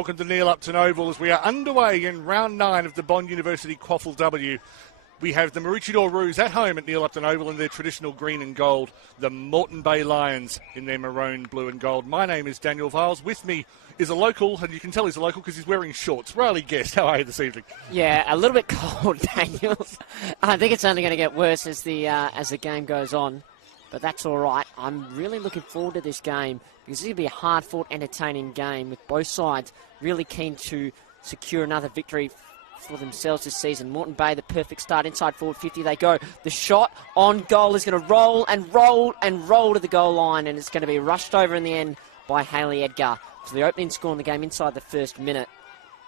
Welcome to Neil Upton Oval as we are underway in round 9 of the Bond University QAFLW. We have the Maroochydore Roos at home at Neil Upton Oval in their traditional green and gold. The Moreton Bay Lions in their maroon, blue and gold. My name is Daniel Viles. With me is a local, and you can tell he's a local because he's wearing shorts. Riley Guest, how are you this evening? Yeah, a little bit cold, Daniel. I think it's only going to get worse as the game goes on. But that's all right. I'm really looking forward to this game because it's going to be a hard-fought, entertaining game with both sides really keen to secure another victory for themselves this season. Moreton Bay, the perfect start. Inside forward 50 they go. The shot on goal is going to roll and roll and roll to the goal line, and it's going to be rushed over in the end by Hayley Edgar for the opening score in the game inside the first minute.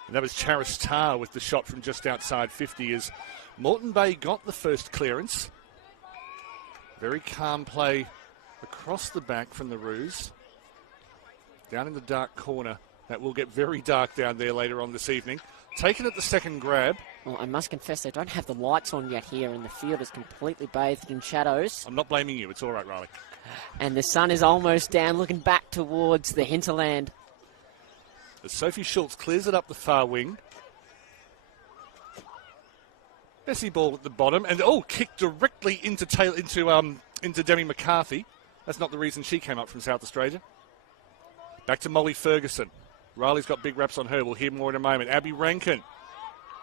And that was Charis Tarr with the shot from just outside 50 as Moreton Bay got the first clearance. Very calm play across the back from the Roos. Down in the dark corner. That will get very dark down there later on this evening. Taken at the second grab. Well, I must confess they don't have the lights on yet here, and the field is completely bathed in shadows. I'm not blaming you. It's all right, Riley. And the sun is almost down, looking back towards the hinterland. As Sophie Schultz clears it up the far wing. Bessie ball at the bottom, and kicked directly into Demi McCarthy. That's not the reason she came up from South Australia. Back to Molly Ferguson. Riley's got big raps on her. We'll hear more in a moment. Abby Rankin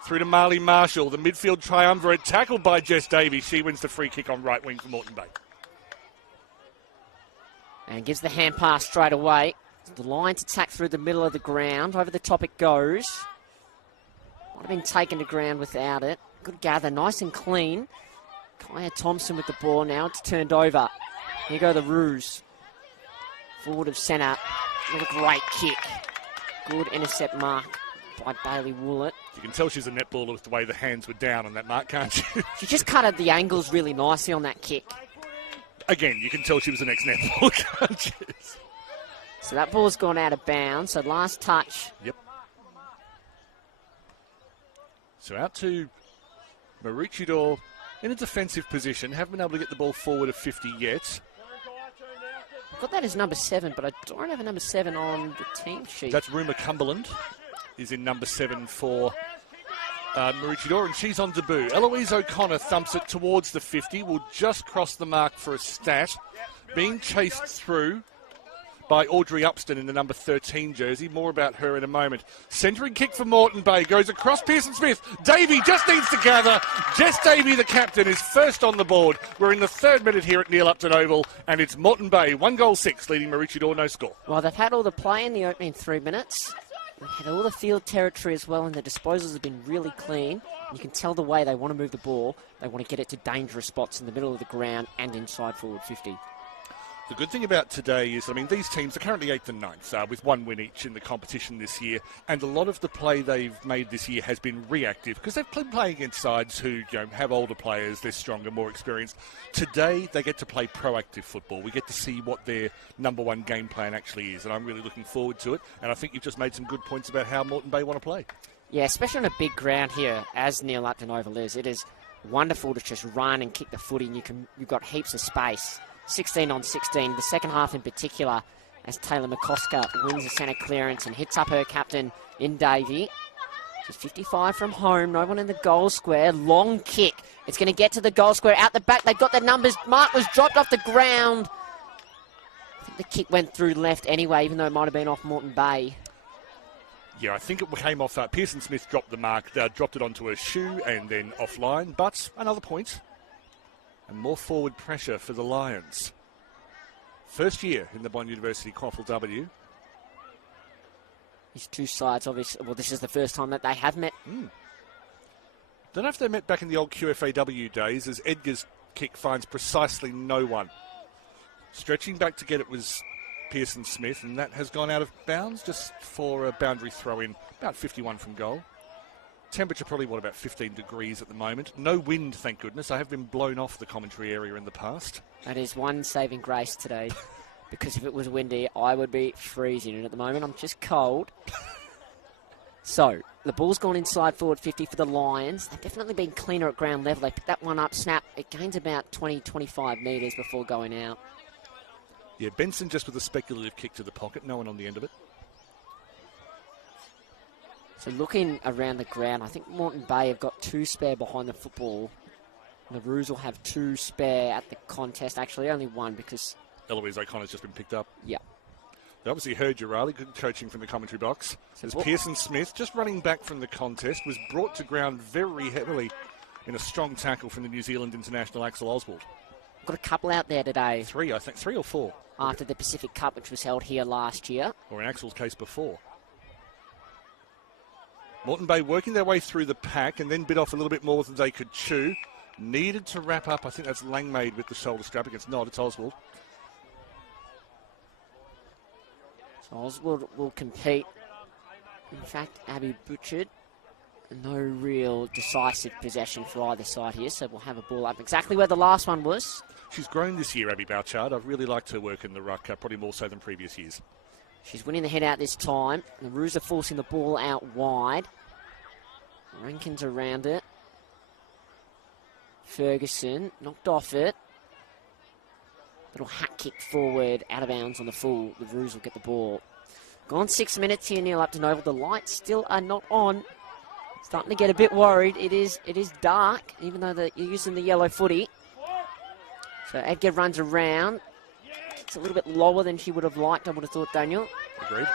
through to Marley Marshall. The midfield triumvirate tackled by Jess Davies. She wins the free kick on right wing for Moreton Bay. And gives the hand pass straight away. The Lions attack through the middle of the ground. Over the top it goes. Might have been taken to ground without it. Good gather, nice and clean. Kaya Thompson with the ball now. It's turned over. Here go the Roos. Forward of centre. What a great kick. Good intercept mark by Bailey Woolett. You can tell she's a netballer with the way the hands were down on that mark, can't you? She just cut at the angles really nicely on that kick. Again, you can tell she was an ex-netballer, can't you? So that ball's gone out of bounds. So last touch. Yep. So out to Maroochydore in a defensive position. Haven't been able to get the ball forward of 50 yet. I've got that as number 7, but I don't have a number 7 on the team sheet. That's Rumer Cumberland is in number 7 for Maroochydore, and she's on debut. Eloise O'Connor thumps it towards the 50. Will just cross the mark for a stat. Being chased through by Audrey Upston in the number 13 jersey. More about her in a moment. Centering kick for Moreton Bay. Goes across Pearson Smith. Davey just needs to gather. Jess Davey, the captain, is first on the board. We're in the 3rd minute here at Neil Upton Oval, and it's Moreton Bay, 1-6, leading Maroochydore, no score. Well, they've had all the play in the opening 3 minutes. They've had all the field territory as well, and the disposals have been really clean. You can tell the way they want to move the ball. They want to get it to dangerous spots in the middle of the ground and inside forward 50. The good thing about today is, these teams are currently 8th and 9th with 1 win each in the competition this year, and a lot of the play they've made this year has been reactive because they've been playing against sides who have older players, they're stronger, more experienced. Today they get to play proactive football. We get to see what their number 1 game plan actually is, and I'm really looking forward to it. And I think you've just made some good points about how Moreton Bay want to play. Yeah, especially on a big ground here, as Neil Upton Oval is. It is wonderful to just run and kick the footy, and you've got heaps of space. 16 on 16, the second half in particular, as Taylor McCosker wins the centre clearance and hits up her captain in Davey. She's 55 from home, no one in the goal square. Long kick. It's going to get to the goal square. Out the back, they've got the numbers. Mark was dropped off the ground. I think the kick went through left anyway, even though it might have been off Moreton Bay. Yeah, I think it came off. Pearson Smith dropped the mark, dropped it onto her shoe and then offline, but another point. And more forward pressure for the Lions. First year in the Bond University QAFLW. These two sides, obviously, well, this is the first time that they have met. Don't know if they met back in the old QFAW days, as Edgar's kick finds precisely no one. Stretching back to get it was Pearson Smith, and that has gone out of bounds just for a boundary throw in, about 51 from goal. Temperature probably, about 15 degrees at the moment. No wind, thank goodness. I have been blown off the commentary area in the past. That is one saving grace today, because if it was windy, I would be freezing. And at the moment, I'm just cold. So, the ball's gone inside forward 50 for the Lions. They've definitely been cleaner at ground level. They picked that one up, snap. It gains about 20, 25 metres before going out. Yeah, Benson just with a speculative kick to the pocket. No one on the end of it. So looking around the ground, I think Moreton Bay have got 2 spare behind the football. The Roos will have 2 spare at the contest. Actually, only 1 because... Eloise O'Connor's just been picked up. Yeah. They obviously heard you, Riley. Good coaching from the commentary box. As Pearson Smith, just running back from the contest, was brought to ground very heavily in a strong tackle from the New Zealand international Axel Oswald. Got a couple out there today. 3, I think. 3 or 4. After the Pacific Cup, which was held here last year. Or in Axel's case before. Moreton Bay working their way through the pack and then bit off a little bit more than they could chew. Needed to wrap up. I think that's Langmaid with the shoulder strap against Nod. It's Oswald. So Oswald will compete. In fact, Abby butchered. No real decisive possession for either side here, so we'll have a ball up exactly where the last one was. She's grown this year, Abby Bouchard. I've really liked her work in the ruck, probably more so than previous years. She's winning the head out this time. The Roos are forcing the ball out wide. Rankin's around it. Ferguson knocked off it. Little hat kick forward, out of bounds on the full. The Roos will get the ball. Gone 6 minutes here, Neil Upton Oval. The lights still are not on. Starting to get a bit worried. It is dark, even though you're using the yellow footy. So Edgar runs around. It's a little bit lower than she would have liked, I would have thought, Daniel. Agreed.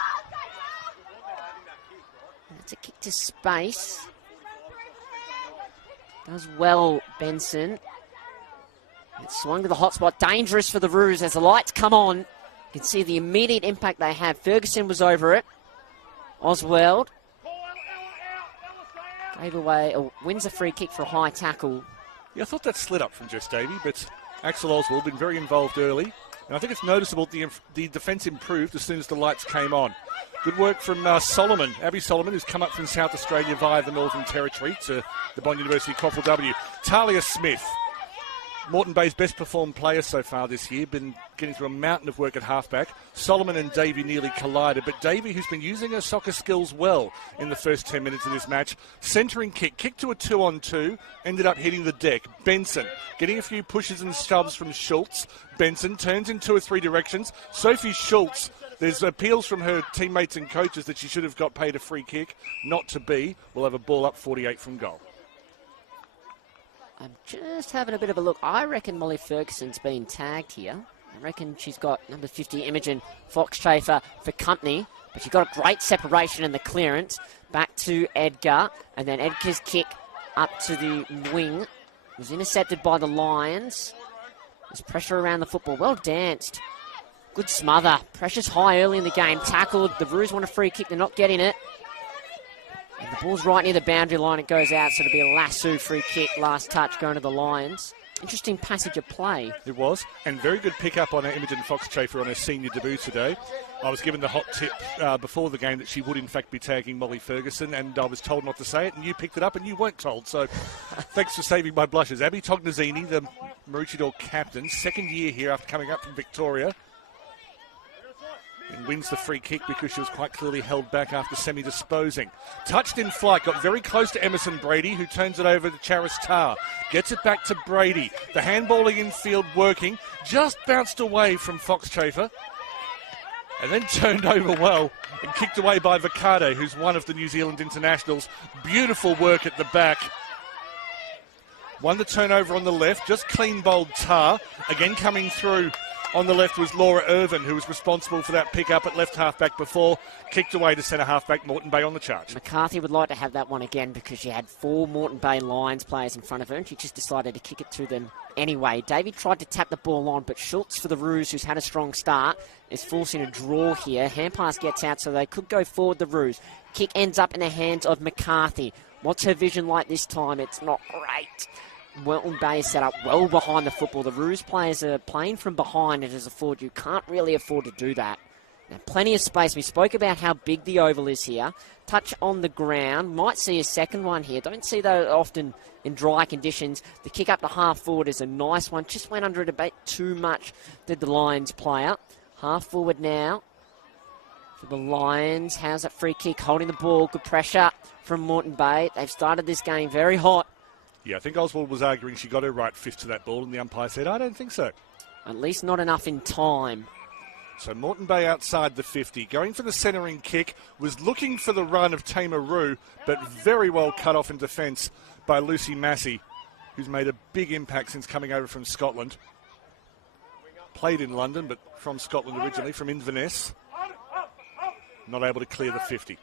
That's a kick to space. Does well, Benson. It's swung to the hot spot. Dangerous for the Roos as the lights come on. You can see the immediate impact they have. Ferguson was over it. Oswald gave away, or wins a free kick for a high tackle. Yeah, I thought that slid up from Jess Davey, but Axel Oswald been very involved early. And I think it's noticeable the defence improved as soon as the lights came on. Good work from Solomon, Abby Solomon, who's come up from South Australia via the Northern Territory to the Bond University QAFLW. Talia Smith, Moreton Bay's best performed player so far this year, been getting through a mountain of work at halfback. Solomon and Davey nearly collided, but Davey, who's been using her soccer skills well in the first 10 minutes of this match, centering kick to a 2-on-2, ended up hitting the deck. Benson getting a few pushes and shoves from Schultz. Benson turns in 2 or 3 directions. Sophie Schultz, there's appeals from her teammates and coaches that she should have got paid a free kick. Not to be. We'll have a ball up 48 from goal. I'm just having a bit of a look. I reckon Molly Ferguson's been tagged here. I reckon she's got number 50 Imogen Fox-Chafer for company, but she got a great separation in the clearance. Back to Edgar, and then Edgar's kick up to the wing was intercepted by the Lions. There's pressure around the football. Well danced. Good smother. Pressure's high early in the game. Tackled. The Roos want a free kick. They're not getting it. And the ball's right near the boundary line. It goes out, so it'll be a lasso free kick. Last touch going to the Lions. Interesting passage of play. It was, and very good pick-up on Imogen Fox-Chafer on her senior debut today. I was given the hot tip before the game that she would in fact be tagging Molly Ferguson, and I was told not to say it, and you picked it up and you weren't told, so thanks for saving my blushes. Abby Tognazini, the Maroochydore captain, second year here after coming up from Victoria, and wins the free kick because she was quite clearly held back after semi-disposing. Touched in flight, got very close to Emerson Brady, who turns it over to Charis Tarr. Gets it back to Brady. The handballing infield working, just bounced away from Fox-Chafer, and then turned over well and kicked away by Vicade, who's one of the New Zealand internationals. Beautiful work at the back. Won the turnover on the left, just clean bowled Tarr. Again coming through on the left was Laura Irvin, who was responsible for that pick-up at left half-back before. Kicked away to centre half-back Moreton Bay on the charge. McCarthy would like to have that one again because she had 4 Moreton Bay Lions players in front of her and she just decided to kick it to them anyway. Davey tried to tap the ball on, but Schultz for the Roos, who's had a strong start, is forcing a draw here. Hand pass gets out, so they could go forward, the Roos. Kick ends up in the hands of McCarthy. What's her vision like this time? It's not great. Moreton Bay is set up well behind the football. The Roos players are playing from behind it as a forward. You can't really afford to do that. Now, plenty of space. We spoke about how big the oval is here. Touch on the ground. Might see a second one here. Don't see that often in dry conditions. The kick up to half forward is a nice one. Just went under it a bit too much, did the Lions player. Half forward now for the Lions. How's that free kick? Holding the ball. Good pressure from Moreton Bay. They've started this game very hot. Yeah, I think Oswald was arguing she got her right fifth to that ball, and the umpire said, I don't think so. At least not enough in time. So Moreton Bay outside the 50. Going for the centering kick. Was looking for the run of Tamer Rue, but very well cut off in defence by Lucy Massey, who's made a big impact since coming over from Scotland. Played in London, but from Scotland originally, from Inverness. Not able to clear the 50.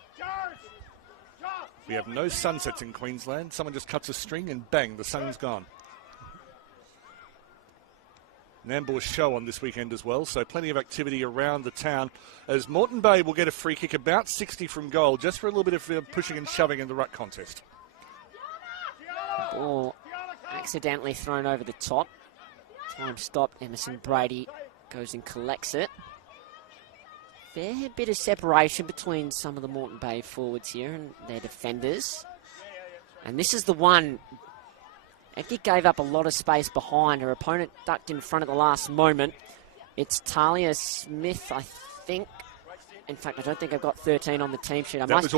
We have no sunsets in Queensland. Someone just cuts a string and bang, the sun's gone. Nambour's show on this weekend as well, so plenty of activity around the town as Moreton Bay will get a free kick about 60 from goal, just for a little bit of pushing and shoving in the ruck contest. Ball accidentally thrown over the top. Time stopped. Emerson Brady goes and collects it. Fair bit of separation between some of the Moreton Bay forwards here and their defenders. And this is the one. Edgar gave up a lot of space behind. Her opponent ducked in front at the last moment. It's Talia Smith, I think. In fact, I don't think I've got 13 on the team sheet. That's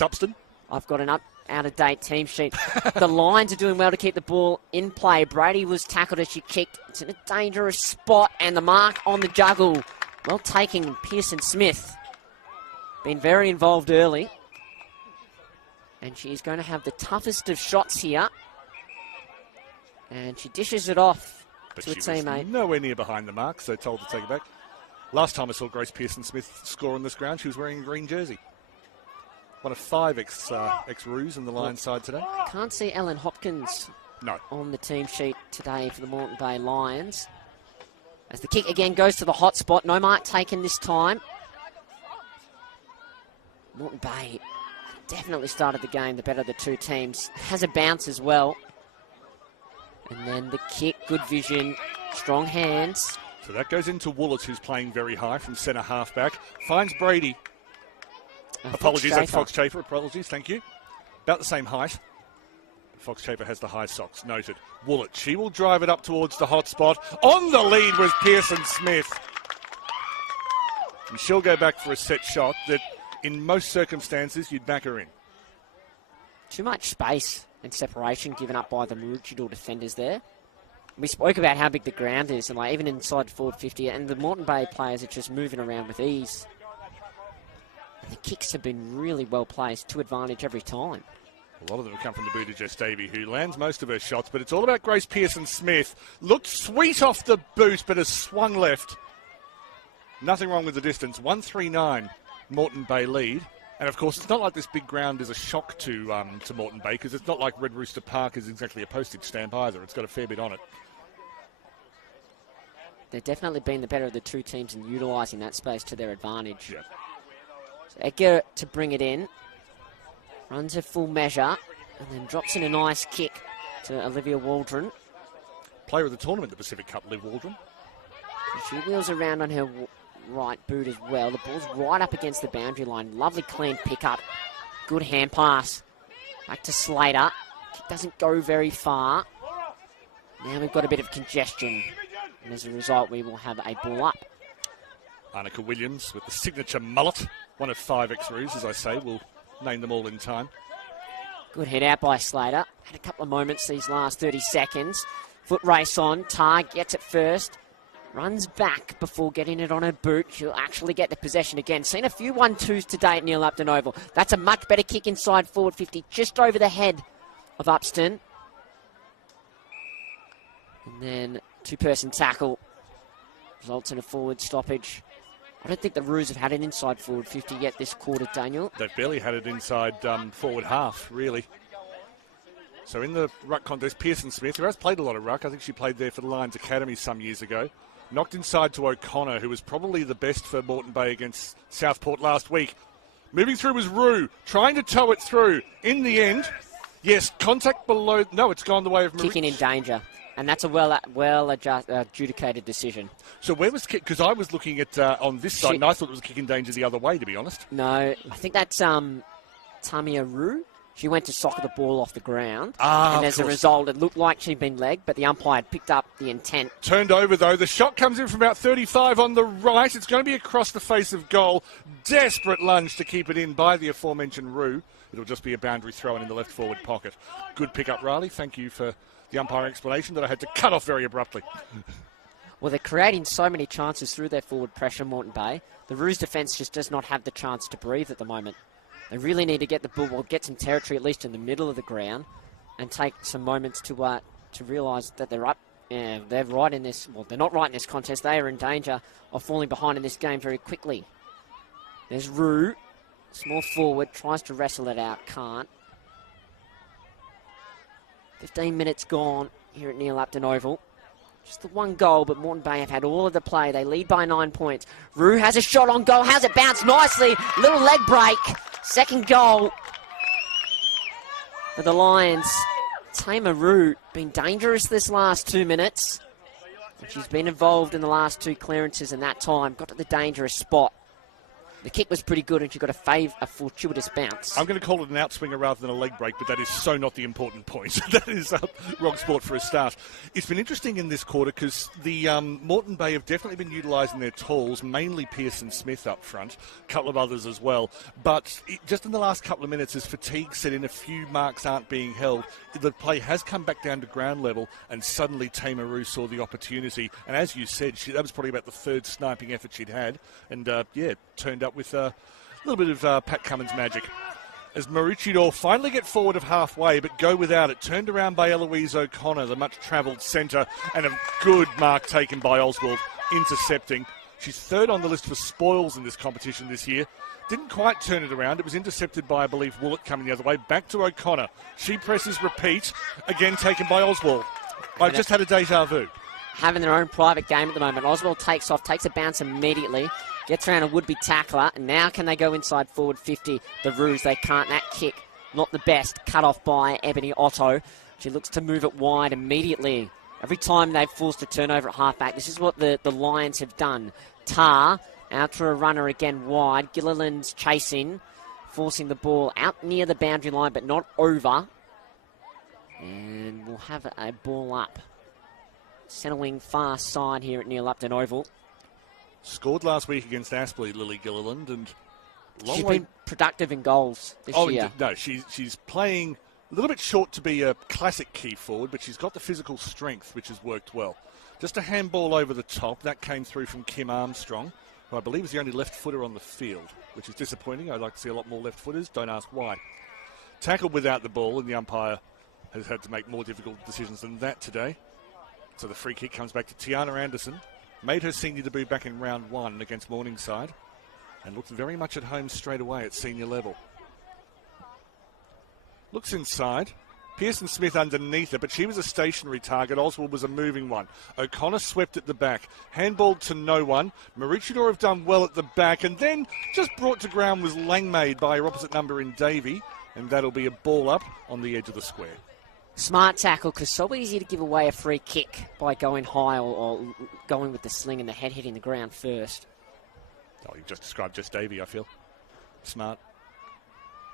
Upston. I've got an out-of-date team sheet. The Lions are doing well to keep the ball in play. Brady was tackled as she kicked. It's in a dangerous spot, and the mark on the juggle. Well taken, Pearson Smith. Been very involved early. And she's going to have the toughest of shots here. And she dishes it off to a teammate. Nowhere near behind the mark, so told to take it back. Last time I saw Grace Pearson Smith score on this ground, she was wearing a green jersey. One of 5 ex-Roos in the Lions side today. Can't see Ellen Hopkins on the team sheet today for the Moreton Bay Lions. As the kick again goes to the hot spot. No mark taken this time. Moreton Bay definitely started the game the better of the two teams. Has a bounce as well. And then the kick, good vision, strong hands. So that goes into Woolitz, who's playing very high from centre half-back. Finds Brady. Apologies, that's Fox Chafer. Apologies, thank you. About the same height. Fox Chafer has the high socks, noted. Woolitz, she will drive it up towards the hot spot. On the lead was Pearson Smith. And she'll go back for a set shot that, in most circumstances, you'd back her in. Too much space and separation given up by the Maroochydore defenders there. We spoke about how big the ground is, and even inside forward 50, and the Moreton Bay players are just moving around with ease. And the kicks have been really well placed, to advantage every time. A lot of them come from the boot of Jess Davey, who lands most of her shots, but it's all about Grace Pearson Smith. Looked sweet off the boot, but has swung left. Nothing wrong with the distance. 139 Moreton Bay lead. And of course, it's not like this big ground is a shock to Moreton Bay, because it's not like Red Rooster Park is exactly a postage stamp either. It's got a fair bit on it. They've definitely been the better of the two teams in utilising that space to their advantage. Yeah. So Edgar to bring it in. Runs a full measure and then drops in a nice kick to Olivia Waldron. Player of the tournament, the Pacific Cup, Liv Waldron. She wheels around on her right boot as well. The ball's right up against the boundary line. Lovely clean pickup. Good hand pass. Back to Slater. Kick doesn't go very far. Now we've got a bit of congestion. And as a result, we will have a ball up. Annika Williams with the signature mullet. One of 5 ex-Roos, as I say. We'll name them all in time. Good head out by Slater. Had a couple of moments these last 30 seconds. Foot race on. Tar gets it first. Runs back before getting it on her boot. She'll actually get the possession again. Seen a few 1-2s today at Neil Upton Oval. That's a much better kick inside forward 50, just over the head of Upston. And then two-person tackle results in a forward stoppage. I don't think the Roos have had an inside forward 50 yet this quarter, Daniel. They've barely had it inside forward half, really. So in the ruck contest, Pearson Smith, who has played a lot of ruck, I think she played there for the Lions Academy some years ago, knocked inside to O'Connor, who was probably the best for Moreton Bay against Southport last week. Moving through was Rue, trying to tow it through. In the end, yes, contact below. No, it's gone the way of Maroochydore. Kicking in danger. And that's a well adjudicated decision. So where was the kick? Because I was looking at on this side, and I thought it was a kick in danger the other way, to be honest. No, I think that's Tamia Rue. She went to soccer the ball off the ground. And as a result, it looked like she'd been legged, but the umpire had picked up the intent. Turned over, though. The shot comes in from about 35 on the right. It's going to be across the face of goal. Desperate lunge to keep it in by the aforementioned Rue. It'll just be a boundary throw in the left forward pocket. Good pick up, Riley. Thank you for the umpire explanation that I had to cut off very abruptly. Well, they're creating so many chances through their forward pressure, Moreton Bay. The Roos defence just does not have the chance to breathe at the moment. They really need to get the ball, or get some territory at least in the middle of the ground, and take some moments to realise that they're up. Yeah, they're right in this. Well, they're not right in this contest. They are in danger of falling behind in this game very quickly. There's Roo, small forward, tries to wrestle it out, can't. 15 minutes gone here at Neil Upton Oval. Just the one goal, but Moreton Bay have had all of the play. They lead by 9 points. Roo has a shot on goal. How's it bounced nicely? Little leg break. Second goal for the Lions. Tamer Roo been dangerous this last 2 minutes. She's been involved in the last 2 clearances in that time. Got to the dangerous spot. The kick was pretty good, and she got a fortuitous bounce. I'm going to call it an outswinger rather than a leg break, but that is so not the important point. That is wrong sport for a start. It's been interesting in this quarter because the Moreton Bay have definitely been utilising their tools, mainly Pearson Smith up front, a couple of others as well. But just in the last couple of minutes, as fatigue set in, a few marks aren't being held, the play has come back down to ground level, and suddenly Tamer Roo saw the opportunity. And as you said, that was probably about the 3rd sniping effort she'd had, and turned up with a little bit of Pat Cummins magic. As Maroochydore finally get forward of halfway, but go without it. Turned around by Eloise O'Connor, the much-travelled centre, and a good mark taken by Oswald, intercepting. She's 3rd on the list for spoils in this competition this year. Didn't quite turn it around. It was intercepted by, I believe, Woolett coming the other way. Back to O'Connor. She presses repeat, again taken by Oswald. I've just had a deja vu. Having their own private game at the moment. Oswald takes off, takes a bounce immediately, gets around a would-be tackler, and now can they go inside forward 50? The Roos, they can't. That kick, not the best, cut off by Ebony Otto. She looks to move it wide immediately. Every time they've forced a turnover at halfback, this is what the Lions have done. Tar, out for a runner again wide. Gilliland's chasing, forcing the ball out near the boundary line, but not over. And we'll have a ball up. Centre-wing far side here at Neil Upton Oval. Scored last week against Aspley, Lily Gilliland, and she's been productive in goals this year. No, she's playing a little bit short to be a classic key forward, but she's got the physical strength, which has worked well. Just a handball over the top. That came through from Kim Armstrong, who I believe is the only left-footer on the field, which is disappointing. I'd like to see a lot more left-footers. Don't ask why. Tackled without the ball, and the umpire has had to make more difficult decisions than that today. So the free kick comes back to Tiana Anderson. Made her senior debut back in round 1 against Morningside, and looked very much at home straight away at senior level. Looks inside. Pearson Smith underneath her, but she was a stationary target. Oswald was a moving one. O'Connor swept at the back. Handballed to no one. Maroochydore have done well at the back, and then just brought to ground was Langmaid by her opposite number in Davey, and that'll be a ball up on the edge of the square. Smart tackle, because so easy to give away a free kick by going high or going with the sling and the head hitting the ground first. Oh, you've just described just Davey, I feel. Smart.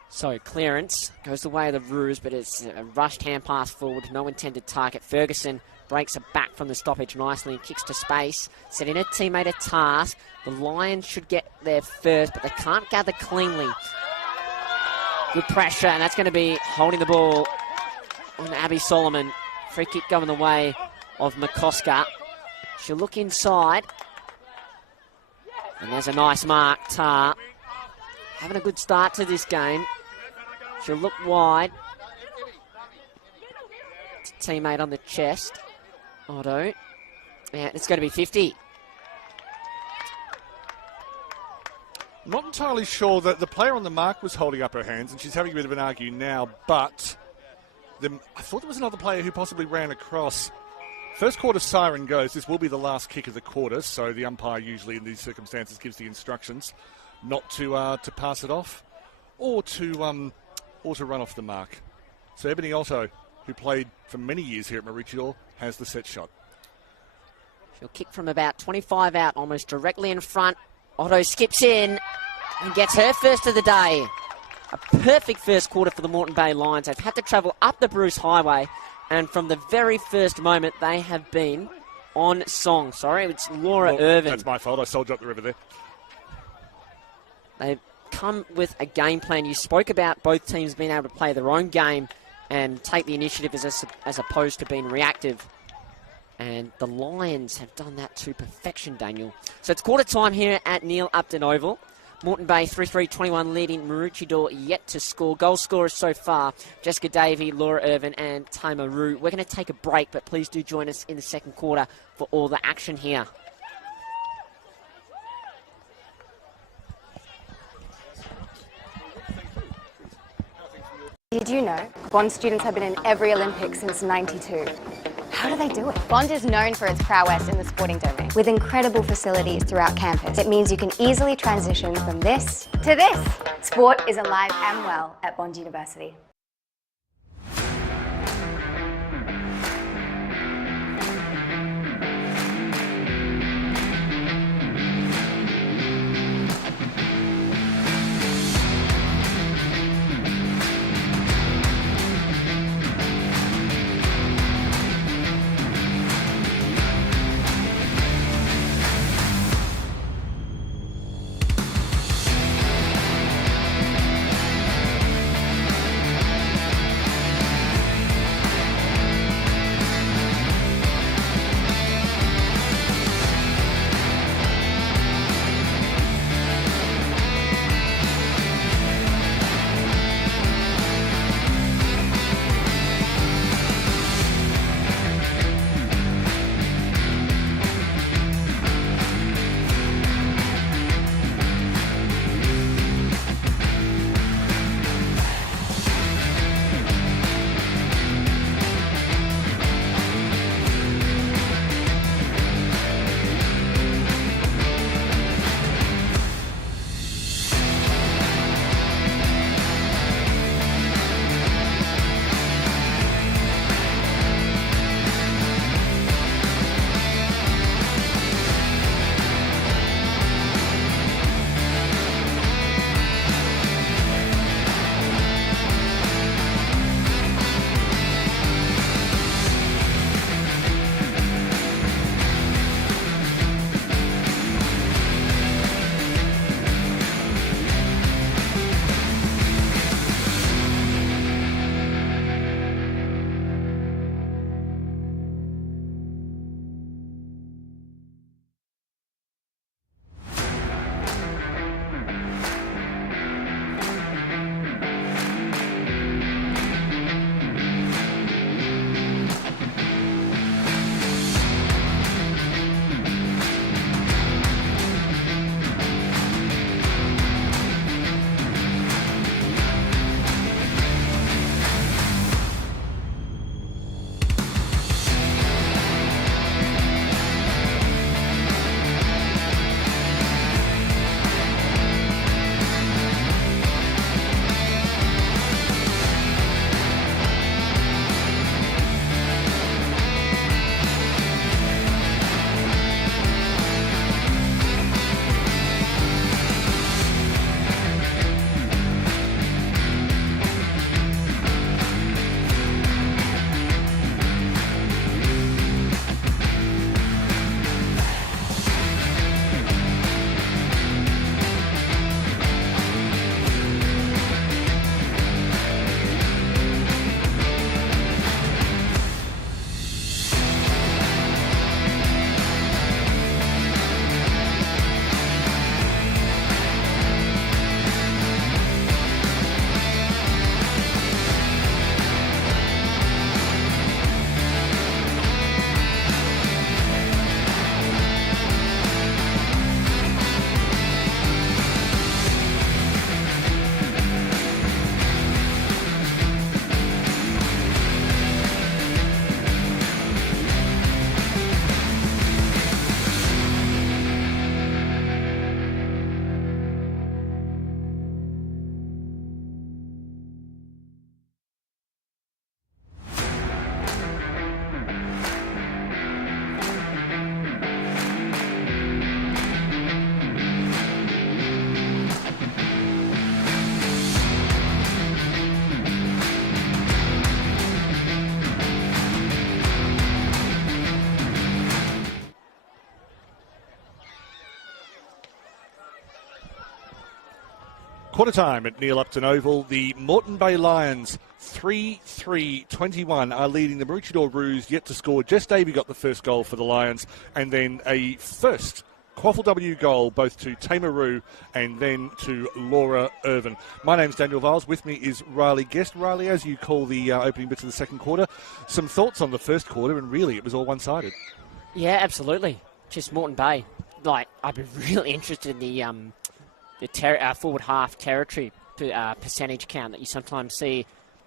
So clearance goes the way of the Roos, but it's a rushed hand pass forward, no intended target. Ferguson breaks it back from the stoppage nicely and kicks to space, setting her teammate a task. The Lions should get there first, but they can't gather cleanly. Good pressure, and that's going to be holding the ball on Abby Solomon. Free kick going the way of McCosker. She'll look inside. And there's a nice mark. Tar having a good start to this game. She'll look wide. Teammate on the chest. Otto. And it's going to be 50. Not entirely sure that the player on the mark was holding up her hands, and she's having a bit of an argue now, but I thought there was another player who possibly ran across. First quarter siren goes. This will be the last kick of the quarter, so the umpire usually in these circumstances gives the instructions not to pass it off or to run off the mark. So Ebony Otto, who played for many years here at Maroochydore, has the set shot. She'll kick from about 25 out, almost directly in front. Otto skips in and gets her first of the day. A perfect first quarter for the Moreton Bay Lions. They've had to travel up the Bruce Highway, and from the very first moment, they have been on song. Sorry, it's Laura Irvin. That's my fault. I sold you up the river there. They've come with a game plan. You spoke about both teams being able to play their own game and take the initiative as opposed to being reactive. And the Lions have done that to perfection, Daniel. So it's quarter time here at Neil Upton Oval. Moreton Bay 3-3-21 leading Maroochydore yet to score. Goal scorers so far, Jessica Davey, Laura Irvin and Taima Roo. We're going to take a break, but please do join us in the second quarter for all the action here. Did you know Bond students have been in every Olympics since '92? How do they do it? Bond is known for its prowess in the sporting domain. With incredible facilities throughout campus, it means you can easily transition from this to this. Sport is alive and well at Bond University. Quarter time at Neil Upton Oval. The Moreton Bay Lions 3-3-21 are leading the Maroochydore Roos, yet to score. Jess Davey got the first goal for the Lions, and then a first QAFLW goal both to Tamaroo and then to Laura Irvin. My name's Daniel Viles. With me is Riley Guest. Riley, as you call the opening bits of the second quarter, some thoughts on the first quarter, and really it was all one-sided. Yeah, absolutely. Just Moreton Bay. I'd be really interested in the forward half territory percentage count that you sometimes see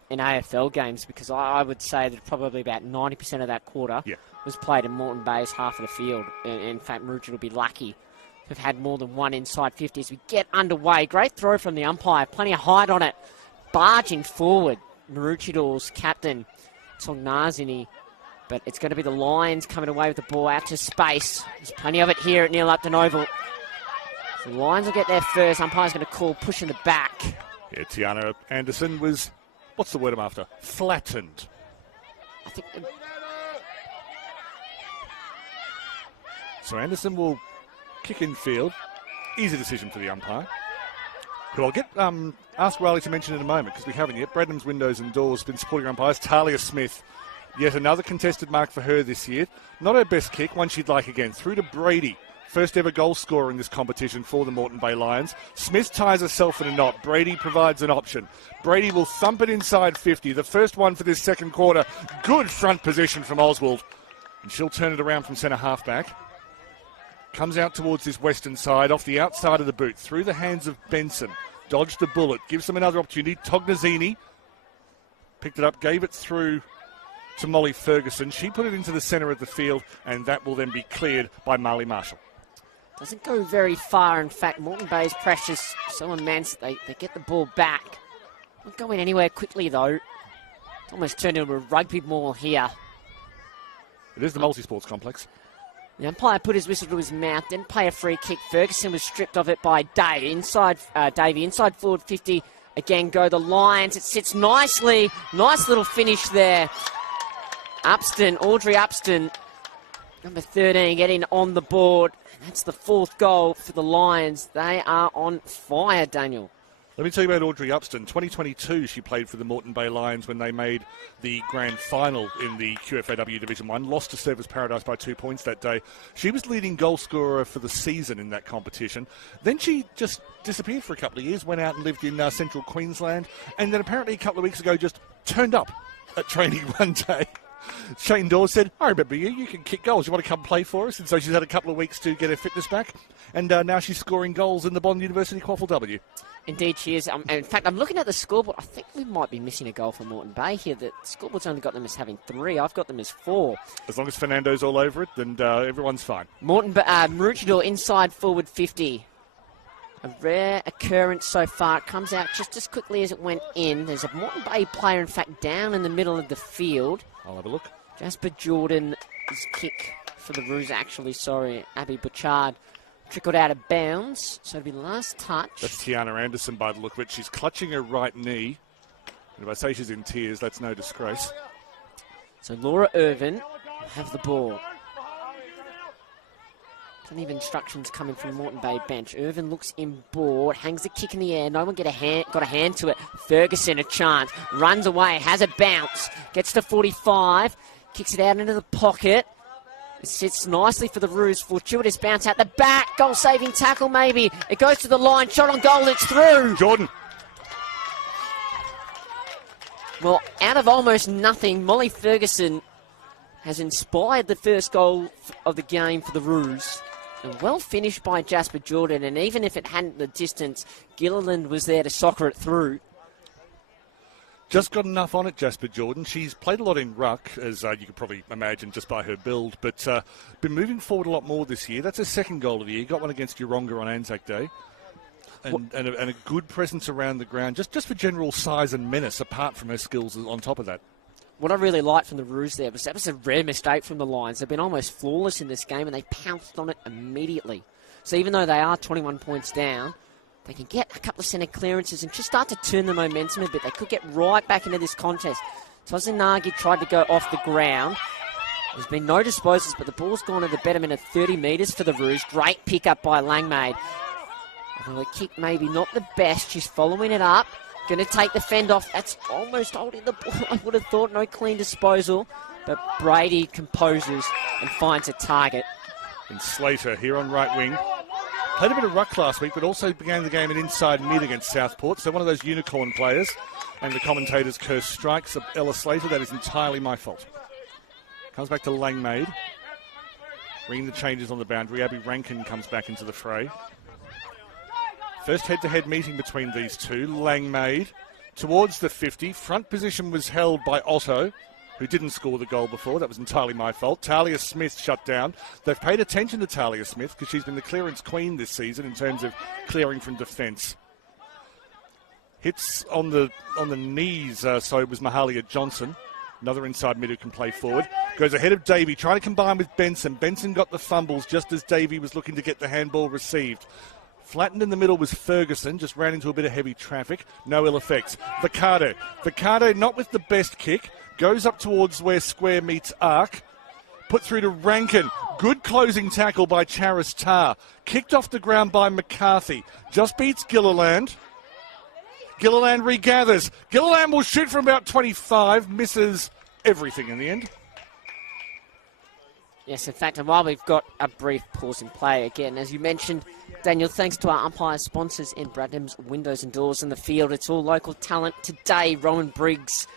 in AFL games, because I would say that probably about 90% of that quarter was played in Moreton Bay's half of the field. In fact, Maroochydore will be lucky to have had more than one inside 50 as we get underway. Great throw from the umpire, plenty of height on it. Barging forward, Maroochidore's captain, Tongnazini. But it's going to be the Lions coming away with the ball out to space. There's plenty of it here at Neil Upton Oval. The Lions will get there first. Umpire's going to call push in the back. Yeah, Tiana Anderson was, what's the word I'm after? Flattened. I think. So Anderson will kick in field. Easy decision for the umpire, who I'll get ask Riley to mention in a moment, because we haven't yet. Bradnam's Windows and Doors been supporting umpires. Talia Smith, yet another contested mark for her this year. Not her best kick, one she'd like again. Through to Brady. First ever goal scorer in this competition for the Moreton Bay Lions. Smith ties herself in a knot. Brady provides an option. Brady will thump it inside 50. The first one for this second quarter. Good front position from Oswald. And she'll turn it around from centre half back. Comes out towards this western side, off the outside of the boot, through the hands of Benson. Dodged the bullet, gives them another opportunity. Tongnazini picked it up, gave it through to Molly Ferguson. She put it into the centre of the field, and that will then be cleared by Marley Marshall. Doesn't go very far. In fact, Moreton Bay's precious so immense that they get the ball back. Not going anywhere quickly, though. It's almost turned into a rugby ball here. It is the multi-sports complex. The umpire put his whistle to his mouth, didn't play a free kick. Ferguson was stripped of it by Davey inside forward 50. Again, go the Lions. It sits nicely. Nice little finish there. Audrey Upston, number 13, getting on the board. That's the fourth goal for the Lions. They are on fire, Daniel. Let me tell you about Audrey Upston. 2022, she played for the Moreton Bay Lions when they made the grand final in the QAFLW Division 1. Lost to Service Paradise by 2 points that day. She was leading goal scorer for the season in that competition. Then she just disappeared for a couple of years, went out and lived in central Queensland, and then apparently a couple of weeks ago just turned up at training one day. Shane Dawes said, I remember you can kick goals. You want to come play for us? And so she's had a couple of weeks to get her fitness back. And now she's scoring goals in the Bond University QAFLW. Indeed, she is. In fact, I'm looking at the scoreboard. I think we might be missing a goal for Moreton Bay here. The scoreboard's only got them as having 3. I've got them as 4. As long as Fernando's all over it, then everyone's fine. Maroochydore inside forward 50. A rare occurrence so far. It comes out just as quickly as it went in. There's a Moreton Bay player, in fact, down in the middle of the field. I'll have a look. Jasper Jordan's kick for the Roos, actually. Sorry, Abby Butchard trickled out of bounds. So it'll be last touch. That's Tiana Anderson by the look of it. She's clutching her right knee. And if I say she's in tears, that's no disgrace. So Laura Irvin will have the ball. Plenty of instructions coming from the Moreton Bay bench. Irvin looks inboard, hangs the kick in the air. No one got a hand to it. Ferguson a chance, runs away, has a bounce, gets to 45, kicks it out into the pocket. It sits nicely for the Roos. Fortuitous bounce out the back. Goal-saving tackle maybe. It goes to the line. Shot on goal. It's through. Jordan. Well, out of almost nothing, Molly Ferguson has inspired the first goal of the game for the Roos. And well finished by Jasper Jordan. And even if it hadn't the distance, Gilliland was there to soccer it through. Just got enough on it, Jasper Jordan. She's played a lot in ruck, as you could probably imagine just by her build, but been moving forward a lot more this year. That's her second goal of the year. Got one against Yeronga on Anzac Day. And a good presence around the ground, just for general size and menace, apart from her skills on top of that. What I really liked from the Roos there was that was a rare mistake from the Lions. They've been almost flawless in this game, and they pounced on it immediately. So even though they are 21 points down, they can get a couple of centre clearances and just start to turn the momentum a bit. They could get right back into this contest. Tozanagi tried to go off the ground. There's been no disposals, but the ball's gone to the betterment of 30 metres for the Roos. Great pick-up by Langmaid. Although the kick maybe not the best. She's following it up. Going to take the fend off. That's almost holding the ball. I would have thought no clean disposal. But Brady composes and finds a target. And Slater here on right wing. Played a bit of ruck last week, but also began the game at inside mid against Southport. So one of those unicorn players. And the commentators curse strikes of Ella Slater. That is entirely my fault. Comes back to Langmaid. Bringing the changes on the boundary. Abby Rankin comes back into the fray. First head-to-head meeting between these two. Langmaid towards the 50. Front position was held by Otto, who didn't score the goal before. That was entirely my fault. Talia Smith shut down. They've paid attention to Talia Smith because she's been the clearance queen this season in terms of clearing from defence. Hits on the knees, so it was Mahalia Johnson. Another inside mid who can play forward. Goes ahead of Davey, trying to combine with Benson. Benson got the fumbles just as Davey was looking to get the handball received. Flattened in the middle was Ferguson, just ran into a bit of heavy traffic. No ill effects. Vicado. Vicado not with the best kick. Goes up towards where square meets arc. Put through to Rankin. Good closing tackle by Charis Tar. Kicked off the ground by McCarthy. Just beats Gilliland. Gilliland regathers. Gilliland will shoot from about 25. Misses everything in the end. Yes, in fact, and while we've got a brief pause in play again, as you mentioned, Daniel, thanks to our umpire sponsors in Bradham's Windows and Doors in the field, it's all local talent today. Rowan Briggs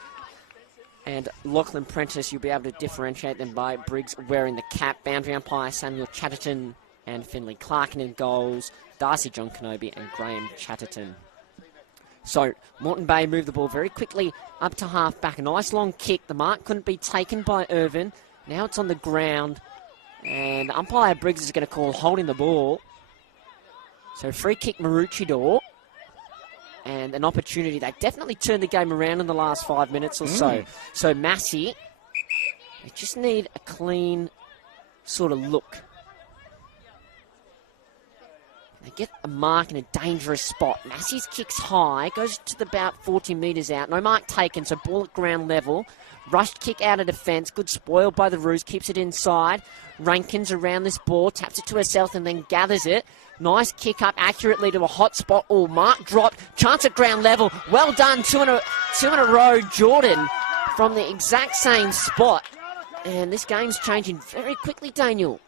and Lachlan Prentice, you'll be able to differentiate them by Briggs wearing the cap. Boundary umpire Samuel Chatterton and Finley Clarkin in goals, Darcy John Kenobi and Graham Chatterton. So, Moreton Bay moved the ball very quickly up to half-back. A nice long kick. The mark couldn't be taken by Irvin. Now it's on the ground. And umpire Briggs is going to call holding the ball. So, free kick Maroochydore. And an opportunity. They definitely turned the game around in the last 5 minutes or so. So, Massey, they just need a clean sort of look. They get a mark in a dangerous spot. Massey's kicks high, goes to about 40 metres out. No mark taken, so ball at ground level. Rushed kick out of defence. Good spoil by the Roos, keeps it inside. Rankins around this ball, taps it to herself and then gathers it. Nice kick up accurately to a hot spot. Oh, mark dropped. Chance at ground level. Well done. Two in a row. Jordan from the exact same spot. And this game's changing very quickly, Daniel.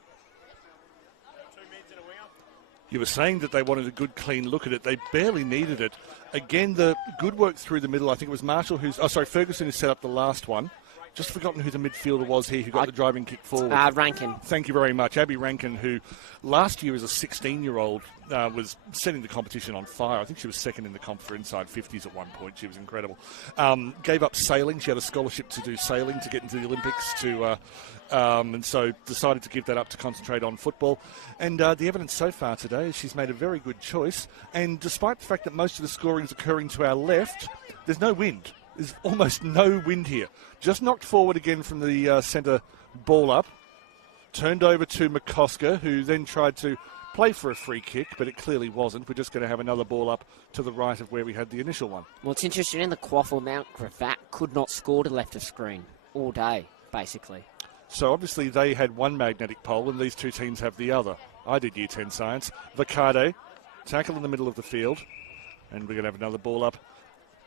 You were saying that they wanted a good, clean look at it. They barely needed it. Again, the good work through the middle. I think it was Ferguson who set up the last one. Just forgotten who the midfielder was here who got the driving kick forward. Rankin. Thank you very much. Abby Rankin, who last year as a 16-year-old was setting the competition on fire. I think she was second in the comp for inside 50s at one point. She was incredible. Gave up sailing. She had a scholarship to do sailing to get into the Olympics and so decided to give that up to concentrate on football. And the evidence so far today is she's made a very good choice. And despite the fact that most of the scoring is occurring to our left, there's no wind. There's almost no wind here. Just knocked forward again from the centre ball up. Turned over to McCosker, who then tried to play for a free kick, but it clearly wasn't. We're just going to have another ball up to the right of where we had the initial one. Well, it's interesting. In the QAFL, Mount Gravatt could not score to left of screen all day, basically. So obviously they had one magnetic pole and these two teams have the other. I did Year 10 science. Vicade, tackle in the middle of the field. And we're going to have another ball up.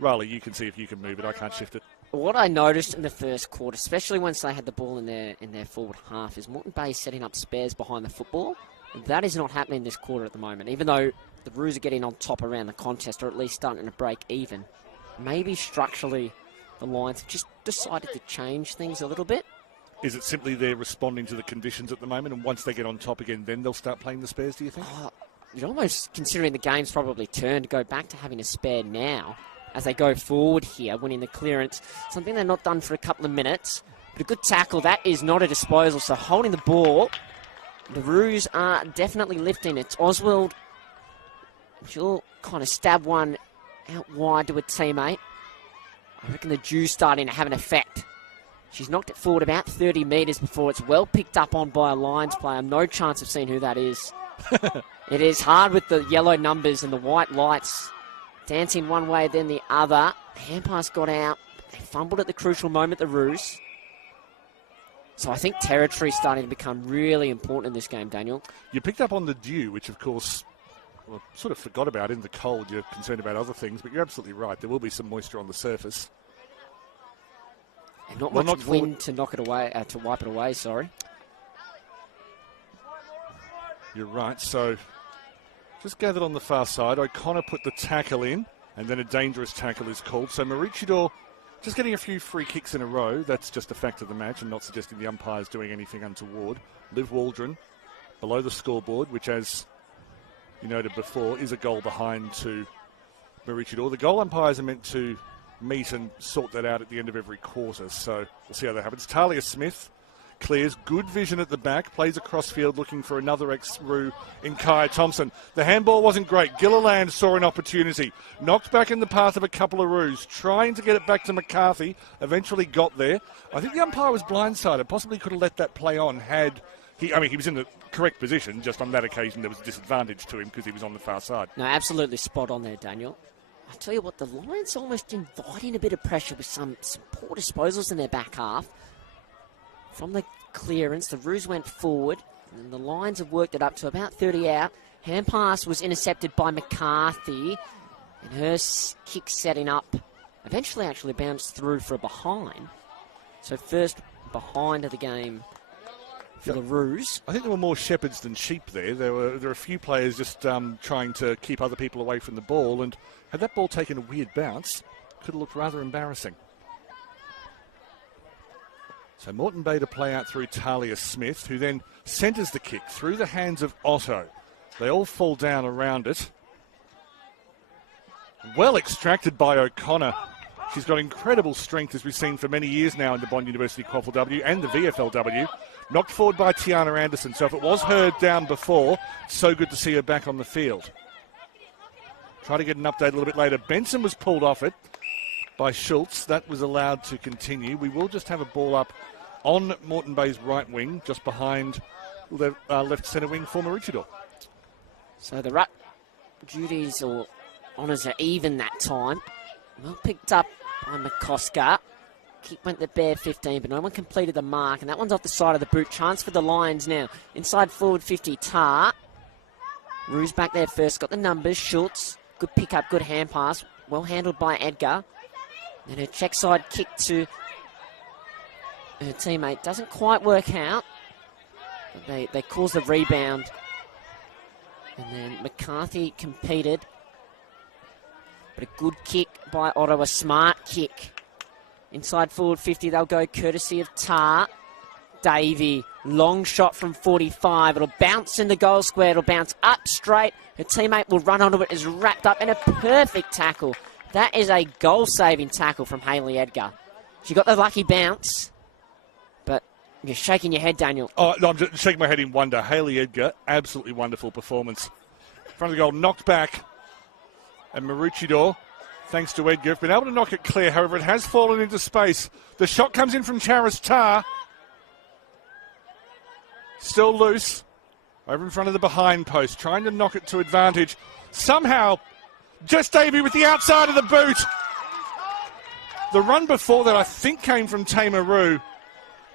Riley, you can see if you can move it. I can't shift it. What I noticed in the first quarter, especially once they had the ball in their forward half, is Moreton Bay setting up spares behind the football. That is not happening this quarter at the moment, even though the Roos are getting on top around the contest, or at least starting to break even. Maybe structurally the Lions have just decided to change things a little bit. Is it simply they're responding to the conditions at the moment, and once they get on top again, then they'll start playing the spares, do you think? You're almost considering the game's probably turned to go back to having a spare now as they go forward here, winning the clearance. Something they've not done for a couple of minutes. But a good tackle. That is not a disposal. So holding the ball. The Roos are definitely lifting. It's Oswald. She'll kind of stab one out wide to a teammate. I reckon the Jew's starting to have an effect. She's knocked it forward about 30 metres before it's well picked up on by a Lions player. No chance of seeing who that is. It is hard with the yellow numbers and the white lights dancing one way, then the other. Hand pass got out. They fumbled at the crucial moment, the Roos. So I think territory is starting to become really important in this game, Daniel. You picked up on the dew, which of course well, sort of forgot about in the cold. You're concerned about other things, but you're absolutely right. There will be some moisture on the surface. And not much wind to knock it away, to wipe it away, sorry. You're right. So just gathered on the far side. O'Connor put the tackle in, and then a dangerous tackle is called. So Maroochydore just getting a few free kicks in a row. That's just a fact of the match and not suggesting the umpire's doing anything untoward. Liv Waldron below the scoreboard, which, as you noted before, is a goal behind to Maroochydore. The goal umpires are meant to meet and sort that out at the end of every quarter, so we'll see how that happens. Talia Smith clears, good vision at the back, plays across field looking for another ex-Roo in Kaya Thompson. The handball wasn't great. Gilliland saw an opportunity, knocked back in the path of a couple of Roos, trying to get it back to McCarthy, eventually got there. I think the umpire was blindsided, possibly could have let that play on had he was in the correct position, just on that occasion there was a disadvantage to him because he was on the far side. No, absolutely spot on there, Daniel. I tell you what, the Lions almost inviting a bit of pressure with some poor disposals in their back half. From the clearance, the Roos went forward, and the Lions have worked it up to about 30 out. Hand pass was intercepted by McCarthy, and her kick setting up eventually actually bounced through for a behind. So first behind of the game for the Roos. I think there were more shepherds than sheep there. There were a few players just trying to keep other people away from the ball, and had that ball taken a weird bounce, could have looked rather embarrassing. So Moreton Bay to play out through Talia Smith, who then centres the kick through the hands of Otto. They all fall down around it. Well extracted by O'Connor. She's got incredible strength, as we've seen for many years now in the Bond University QAFLW and the VFLW. Knocked forward by Tiana Anderson. So if it was her down before, so good to see her back on the field. Try to get an update a little bit later. Benson was pulled off it by Schultz. That was allowed to continue. We will just have a ball up on Moreton Bay's right wing, just behind the left centre wing for Maroochydore. So the ruck duties or honours are even that time. Well picked up by McCosker. Kick went the bare 15, but no one completed the mark, and that one's off the side of the boot. Chance for the Lions now. Inside forward 50, Tar. Roos back there first, got the numbers. Schultz, good pick up, good hand pass. Well handled by Edgar. And her check side kick to her teammate doesn't quite work out. But they cause the rebound. And then McCarthy competed. But a good kick by Otto, a smart kick. Inside forward 50, they'll go courtesy of Tar. Davey, long shot from 45. It'll bounce in the goal square. It'll bounce up straight. Her teammate will run onto it. Is wrapped up in a perfect tackle. That is a goal-saving tackle from Hayley Edgar. She got the lucky bounce, but you're shaking your head, Daniel. Oh, no, I'm just shaking my head in wonder. Hayley Edgar, absolutely wonderful performance. Front of the goal, knocked back. And Maroochydore, thanks to Edgar, have been able to knock it clear. However, it has fallen into space. The shot comes in from Charis Tar. Still loose. Over in front of the behind post, trying to knock it to advantage. Somehow, Jess Davey with the outside of the boot. The run before that, I think, came from Tamar Roo.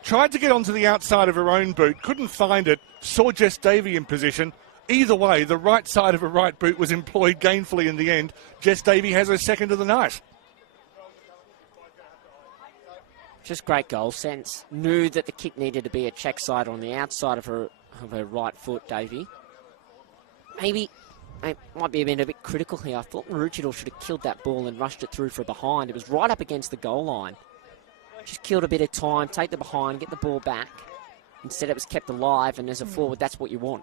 Tried to get onto the outside of her own boot, couldn't find it. Saw Jess Davey in position. Either way, the right side of her right boot was employed gainfully in the end. Jess Davey has her second of the night. Just great goal sense. Knew that the kick needed to be a check side on the outside of her right foot, Davey. Maybe I might be being a bit critical here. I thought Maroochydore should have killed that ball and rushed it through for a behind. It was right up against the goal line. Just killed a bit of time, take the behind, get the ball back. Instead it was kept alive, and as a forward, that's what you want.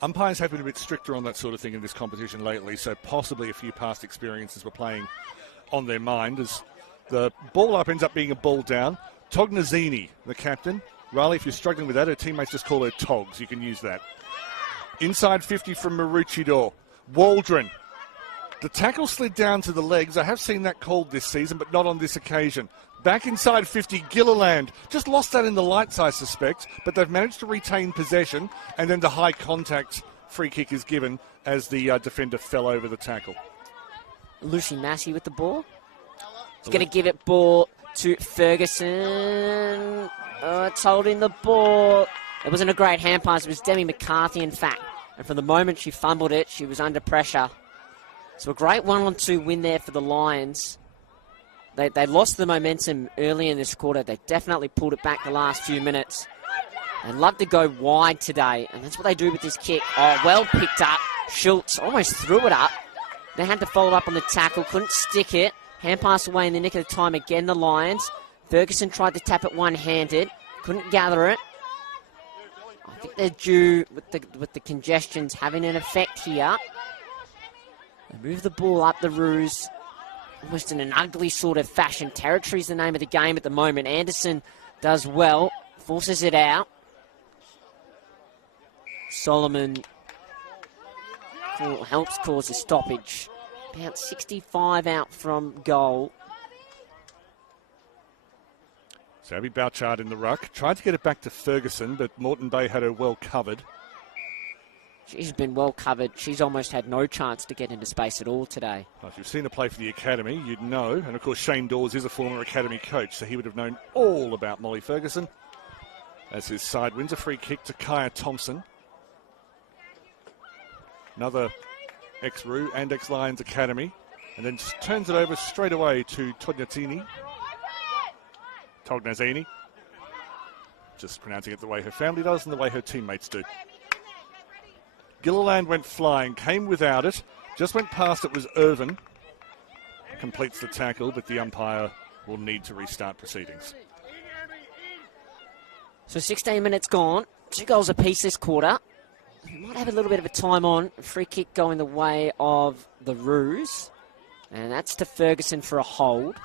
Umpires have been a bit stricter on that sort of thing in this competition lately, so possibly a few past experiences were playing on their mind as the ball up ends up being a ball down. Tognazzini, the captain. Riley, if you're struggling with that, her teammates just call her Togs. You can use that. Inside 50 from Maroochydore. Waldron. The tackle slid down to the legs. I have seen that called this season, but not on this occasion. Back inside 50, Gilliland. Just lost that in the lights, I suspect, but they've managed to retain possession, and then the high contact free kick is given as the defender fell over the tackle. Lucy Massey with the ball. He's going to give it ball to Ferguson. It's holding the ball. It wasn't a great hand pass. It was Demi McCarthy, in fact. And from the moment she fumbled it, she was under pressure. So a great 1-on-2 win there for the Lions. They lost the momentum early in this quarter. They definitely pulled it back the last few minutes. They love to go wide today, and that's what they do with this kick. Oh, well picked up. Schultz almost threw it up. They had to follow up on the tackle, couldn't stick it. Hand pass away in the nick of the time again, the Lions. Ferguson tried to tap it one-handed, couldn't gather it. I think they're due with the congestions having an effect here. They move the ball up the Roos, almost in an ugly sort of fashion. Territory's the name of the game at the moment. Anderson does well, forces it out. Solomon helps cause a stoppage. About 65 out from goal. So Abby Bouchard in the ruck. Tried to get it back to Ferguson, but Moreton Bay had her well covered. She's been well covered. She's almost had no chance to get into space at all today. Well, if you've seen her play for the Academy, you'd know. And, of course, Shane Dawes is a former Academy coach, so he would have known all about Molly Ferguson. As his side wins a free kick to Kaya Thompson. Another ex-Roo and ex-Lions Academy. And then just turns it over straight away to Tognazzini. Just pronouncing it the way her family does and the way her teammates do. Gilliland went flying, came without it. Just went past it was Irvin. Completes the tackle, but the umpire will need to restart proceedings. So 16 minutes gone. 2 goals apiece this quarter. Might have a little bit of a time on. A free kick going the way of the Roos. And that's to Ferguson for a hold.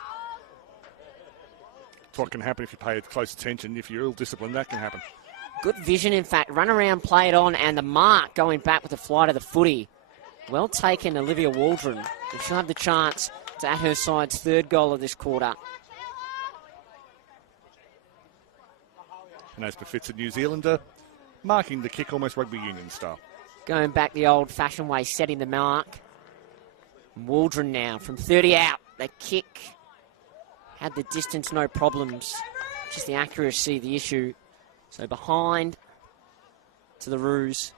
It's what can happen if you pay close attention. If you're ill-disciplined, that can happen. Good vision, in fact. Run around, play it on, and the mark going back with the flight of the footy. Well taken, Olivia Waldron. And she'll have the chance to add her side's 3rd goal of this quarter. And as befits a New Zealander, marking the kick almost rugby union style. Going back the old-fashioned way, setting the mark. Waldron now from 30 out. The kick had the distance, no problems. Just the accuracy, the issue. So behind to the Roos.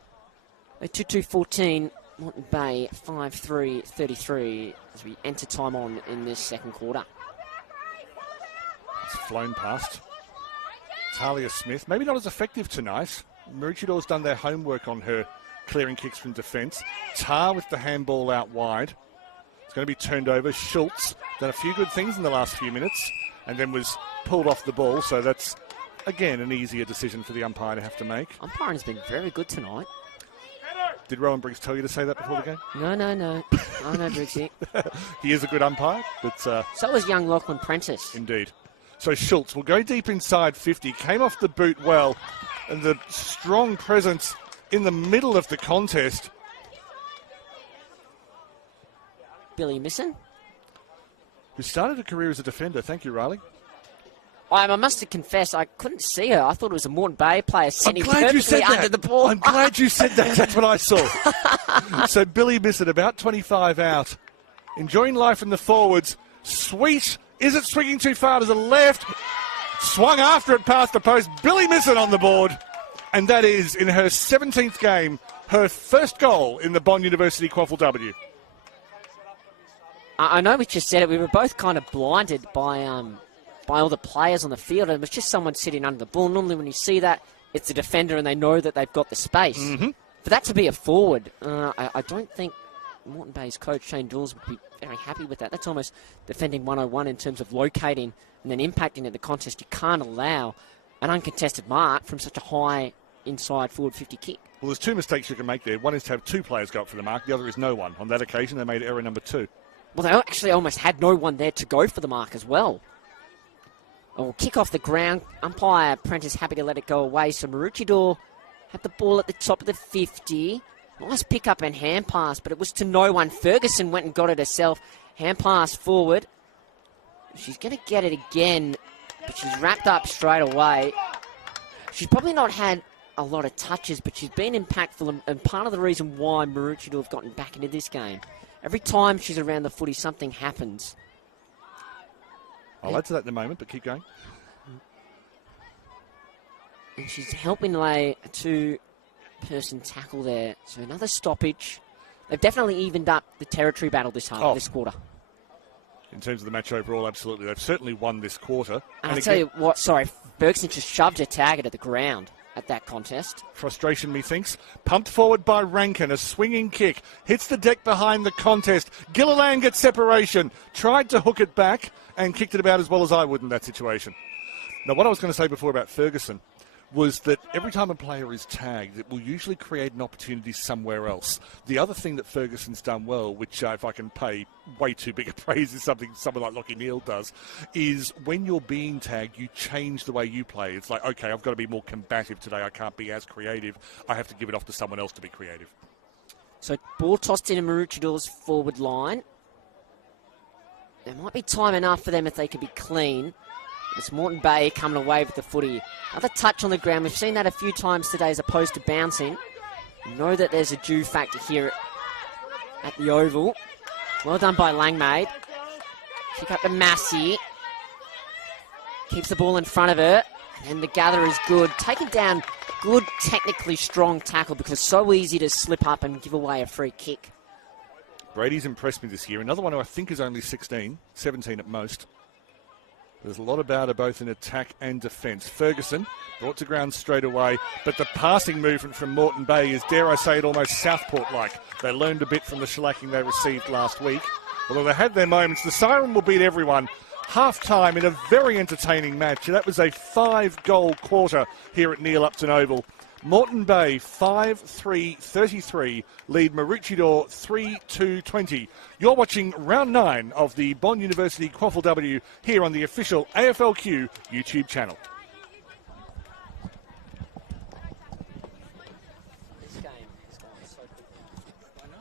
2-2-14, Moreton Bay 5-3-33 as we enter time on in this second quarter. It's flown past. Talia Smith, maybe not as effective tonight. Maroochidore's done their homework on her clearing kicks from defence. Tar with the handball out wide. It's going to be turned over. Schultz done a few good things in the last few minutes and then was pulled off the ball. So that's, again, an easier decision for the umpire to have to make. Umpiring's been very good tonight. Did Rowan Briggs tell you to say that before the game? No. I know Briggsy. He is a good umpire, but... so is young Lachlan Prentice. Indeed. So Schultz will go deep inside 50. Came off the boot well. And the strong presence in the middle of the contest. Billy Misson, who started a career as a defender. Thank you, Riley. I must have confessed, I couldn't see her. I thought it was a Moreton Bay player sitting perfectly under the ball. I'm glad you said that. That's what I saw. So Billy Misson, about 25 out. Enjoying life in the forwards. Sweet. Is it swinging too far to the left? Swung after it past the post. Billy Misson on the board. And that is, in her 17th game, her first goal in the Bond University QAFLW. I know we just said it. We were both kind of blinded by all the players on the field. It was just someone sitting under the ball. Normally when you see that, it's a defender and they know that they've got the space. Mm-hmm. For that to be a forward, I don't think Moreton Bay's coach, Shane Dawes, would be very happy with that. That's almost defending 101 in terms of locating and then impacting at the contest. You can't allow an uncontested mark from such a high inside forward 50 kick. Well, there's 2 mistakes you can make there. One is to have 2 players go up for the mark. The other is no one. On that occasion, they made error number 2. Well, they actually almost had no one there to go for the mark as well. Oh, kick off the ground. Umpire Prentice happy to let it go away. So Maroochydore had the ball at the top of the 50. Nice pick up and hand pass, but it was to no one. Ferguson went and got it herself. Hand pass forward. She's going to get it again, but she's wrapped up straight away. She's probably not had a lot of touches, but she's been impactful, and part of the reason why Maroochydore have gotten back into this game. Every time she's around the footy, something happens. I'll add to that in a moment, but keep going. And she's helping lay to person tackle there. So another stoppage. They've definitely evened up the territory battle this quarter. In terms of the match overall, absolutely. They've certainly won this quarter. And I'll tell you what, Bergson just shoved a target at the ground at that contest. Frustration, methinks. Pumped forward by Rankin. A swinging kick. Hits the deck behind the contest. Gilliland gets separation. Tried to hook it back and kicked it about as well as I would in that situation. Now, what I was going to say before about Ferguson was that every time a player is tagged, it will usually create an opportunity somewhere else. The other thing that Ferguson's done well, which if I can pay way too big a praise is something someone like Lockie Neal does, is when you're being tagged, you change the way you play. It's like, okay, I've got to be more combative today. I can't be as creative. I have to give it off to someone else to be creative. So ball tossed into Maroochidore's forward line. There might be time enough for them if they could be clean. It's Moreton Bay coming away with the footy. Another touch on the ground. We've seen that a few times today as opposed to bouncing. You know that there's a due factor here at the Oval. Well done by Langmaid. Kick up to Massey. Keeps the ball in front of her. And the gather is good. Taken down, good technically strong tackle because it's so easy to slip up and give away a free kick. Brady's impressed me this year. Another one who I think is only 16, 17 at most. There's a lot about her both in attack and defence. Ferguson brought to ground straight away, but the passing movement from Moreton Bay is, dare I say it, almost Southport-like. They learned a bit from the shellacking they received last week. Although they had their moments, the siren will beat everyone. Half-time in a very entertaining match. That was a 5-goal quarter here at Neil Upton Oval. Moreton Bay 5-3-33 lead Maroochydore 3-2-20. You're watching round 9 of the Bond University QAFLW here on the official AFLQ YouTube channel. This game is going so quickly. I know.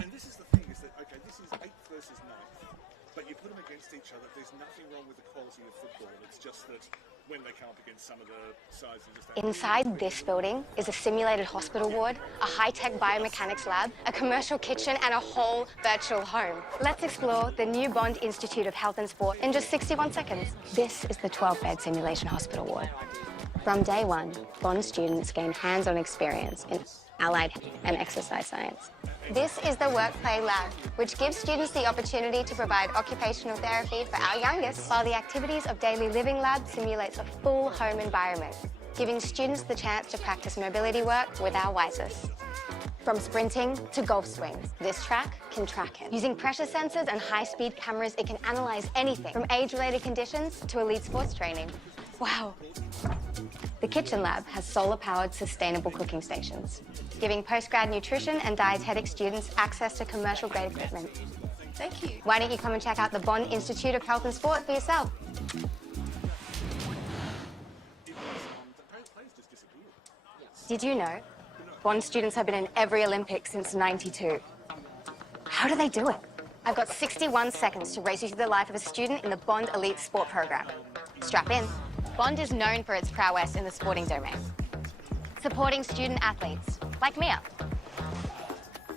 And this is the thing is that, okay, this is 8th versus 9th, but you put them against each other. There's nothing wrong with the quality of football. It's just that when they come up against some of the sides. Inside this building is a simulated hospital ward, a high-tech biomechanics lab, a commercial kitchen, and a whole virtual home. Let's explore the new Bond Institute of Health and Sport in just 61 seconds. This is the 12-bed simulation hospital ward. From day one, Bond students gain hands-on experience in allied and exercise science. This is the Work Play Lab, which gives students the opportunity to provide occupational therapy for our youngest, while the Activities of Daily Living Lab simulates a full home environment, giving students the chance to practice mobility work with our wisest. From sprinting to golf swings, this track can track it. Using pressure sensors and high-speed cameras, it can analyze anything from age-related conditions to elite sports training. Wow. The Kitchen Lab has solar-powered sustainable cooking stations, giving postgrad nutrition and dietetic students access to commercial-grade equipment. Thank you. Why don't you come and check out the Bond Institute of Health and Sport for yourself? Did you know Bond students have been in every Olympics since '92? How do they do it? I've got 61 seconds to race you through the life of a student in the Bond Elite Sport program. Strap in. Bond is known for its prowess in the sporting domain, supporting student athletes like Mia.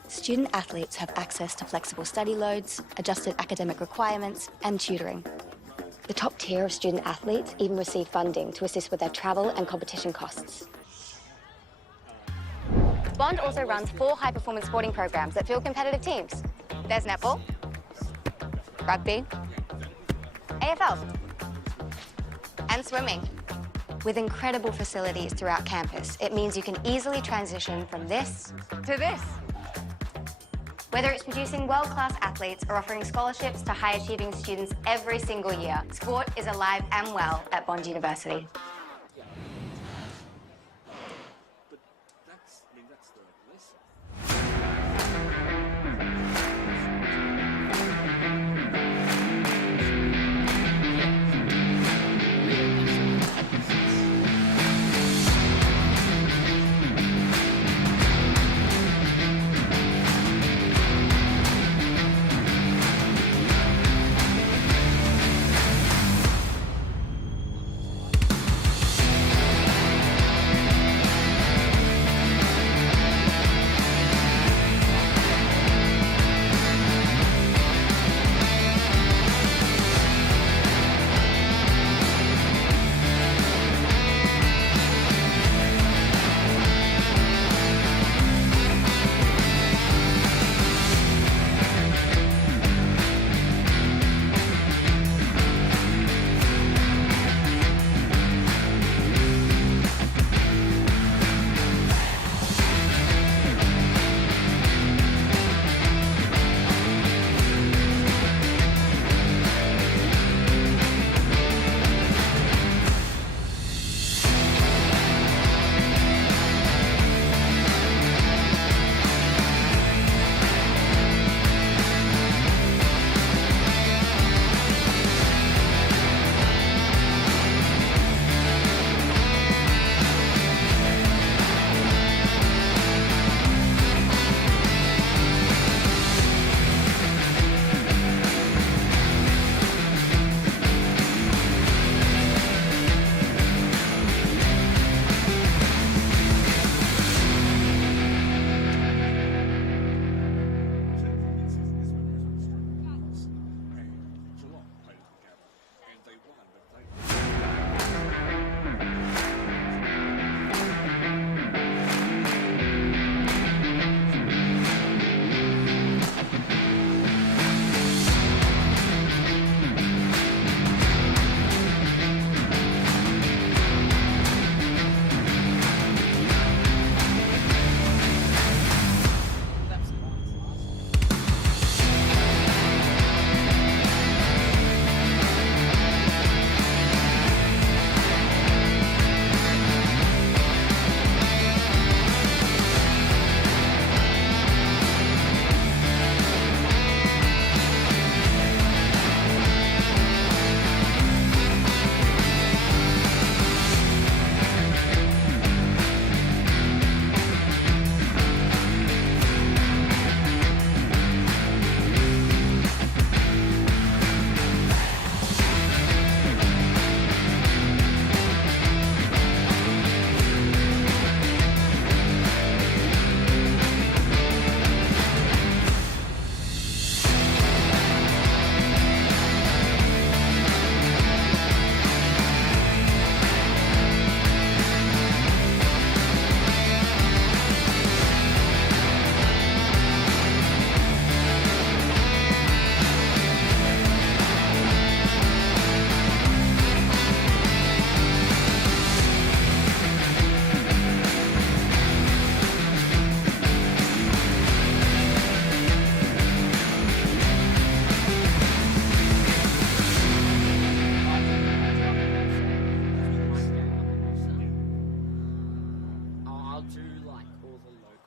Student athletes have access to flexible study loads, adjusted academic requirements, and tutoring. The top tier of student athletes even receive funding to assist with their travel and competition costs. Bond also runs 4 high-performance sporting programs that field competitive teams. There's netball, rugby, AFL, and swimming. With incredible facilities throughout campus, it means you can easily transition from this to this. Whether it's producing world-class athletes or offering scholarships to high-achieving students every single year, sport is alive and well at Bond University.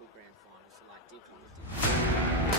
local grand finals, so like Dicky was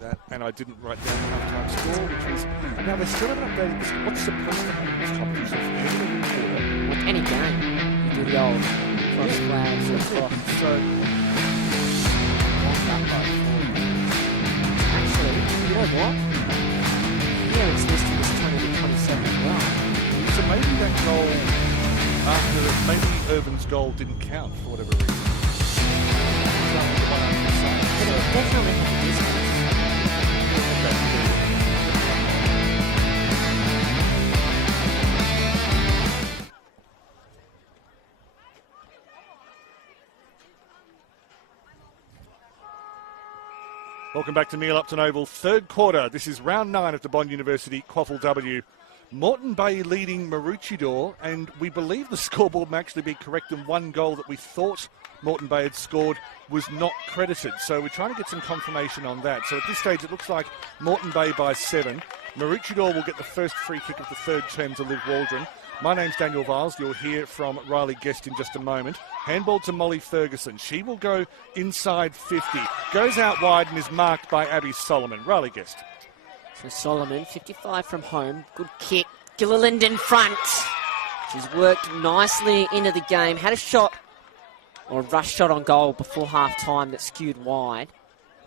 that, and I didn't write down the halftime score, which was... Now, they still haven't updated this. What's supposed to happen in this competition? Like any game, you do the old cross flags or clock. So, Actually, you know what? Yeah, it's listed as 20 to 27 as well. so maybe that goal maybe Irvin's goal didn't count for whatever reason. So, But it definitely had the distance. Welcome back to Neil Upton Oval, third quarter. This is round 9 of the Bond University QAFLW. Moreton Bay leading Maroochydore, and we believe the scoreboard may actually be correct, and one goal that we thought Moreton Bay had scored was not credited. So we're trying to get some confirmation on that. So at this stage, it looks like Moreton Bay by 7. Maroochydore will get the first free kick of the third term to Liv Waldron. My name's Daniel Viles. You'll hear from Riley Guest in just a moment. Handball to Molly Ferguson. She will go inside 50. Goes out wide and is marked by Abby Solomon. Riley Guest. So Solomon, 55 from home. Good kick. Gilliland in front. She's worked nicely into the game. Had a shot, or a rush shot on goal before half-time that skewed wide.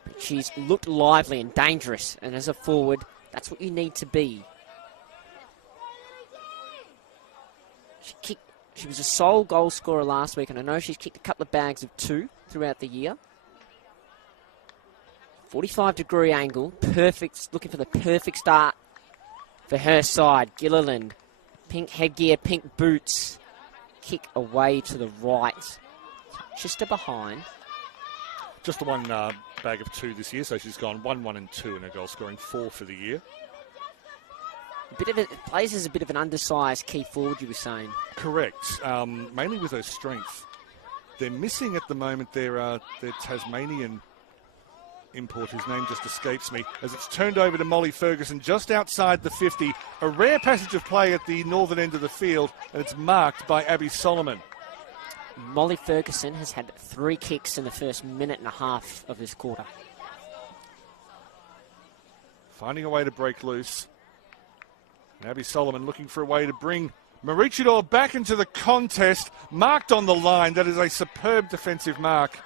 But she's looked lively and dangerous. And as a forward, that's what you need to be. She was a sole goal scorer last week, and I know she's kicked a couple of bags of 2 throughout the year. 45-degree angle, perfect, looking for the perfect start for her side. Gilliland, pink headgear, pink boots, kick away to the right. Just behind. Just the one bag of 2 this year, so she's gone 1, 1 and 2 in her goal scoring, 4 for the year. Plays as a bit of an undersized key forward, you were saying. Correct, mainly with her strength. They're missing at the moment their Tasmanian import, whose name just escapes me, as it's turned over to Molly Ferguson just outside the 50. A rare passage of play at the northern end of the field, and it's marked by Abby Solomon. Molly Ferguson has had 3 kicks in the first minute and a half of this quarter. Finding a way to break loose. And Abby Solomon looking for a way to bring Maroochydore back into the contest. Marked on the line. That is a superb defensive mark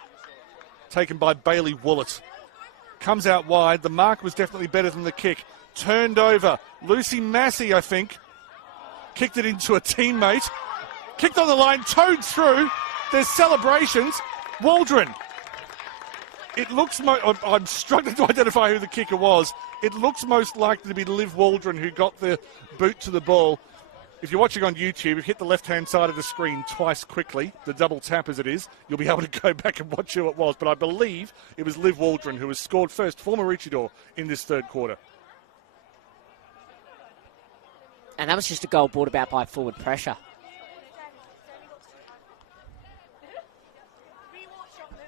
taken by Bailey Woollett. Comes out wide. The mark was definitely better than the kick. Turned over. Lucy Massey, I think, kicked it into a teammate. Kicked on the line, towed through. There's celebrations. Waldron. It looks, I'm struggling to identify who the kicker was. It looks most likely to be Liv Waldron who got the boot to the ball. If you're watching on YouTube, if you hit the left-hand side of the screen twice quickly, the double tap as it is, you'll be able to go back and watch who it was. But I believe it was Liv Waldron who has scored first for Maroochydore in this third quarter. And that was just a goal brought about by forward pressure.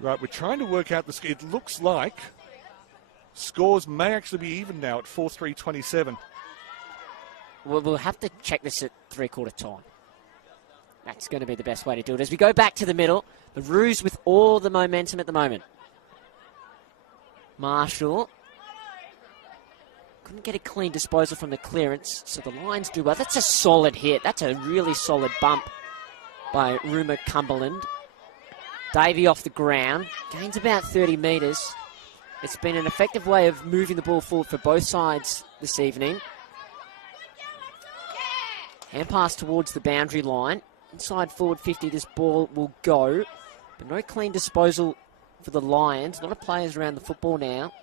Right, we're trying to work out it looks like scores may actually be even now at 4-3-27. We'll have to check this at three-quarter time. That's going to be the best way to do it. As we go back to the middle, the Roos with all the momentum at the moment. Marshall couldn't get a clean disposal from the clearance, so the Lions do well. That's a solid hit. That's a really solid bump by Ruma Cumberland. Davey off the ground, gains about 30 metres. It's been an effective way of moving the ball forward for both sides this evening. Hand pass towards the boundary line. Inside forward 50, this ball will go. But no clean disposal for the Lions. A lot of players around the football now.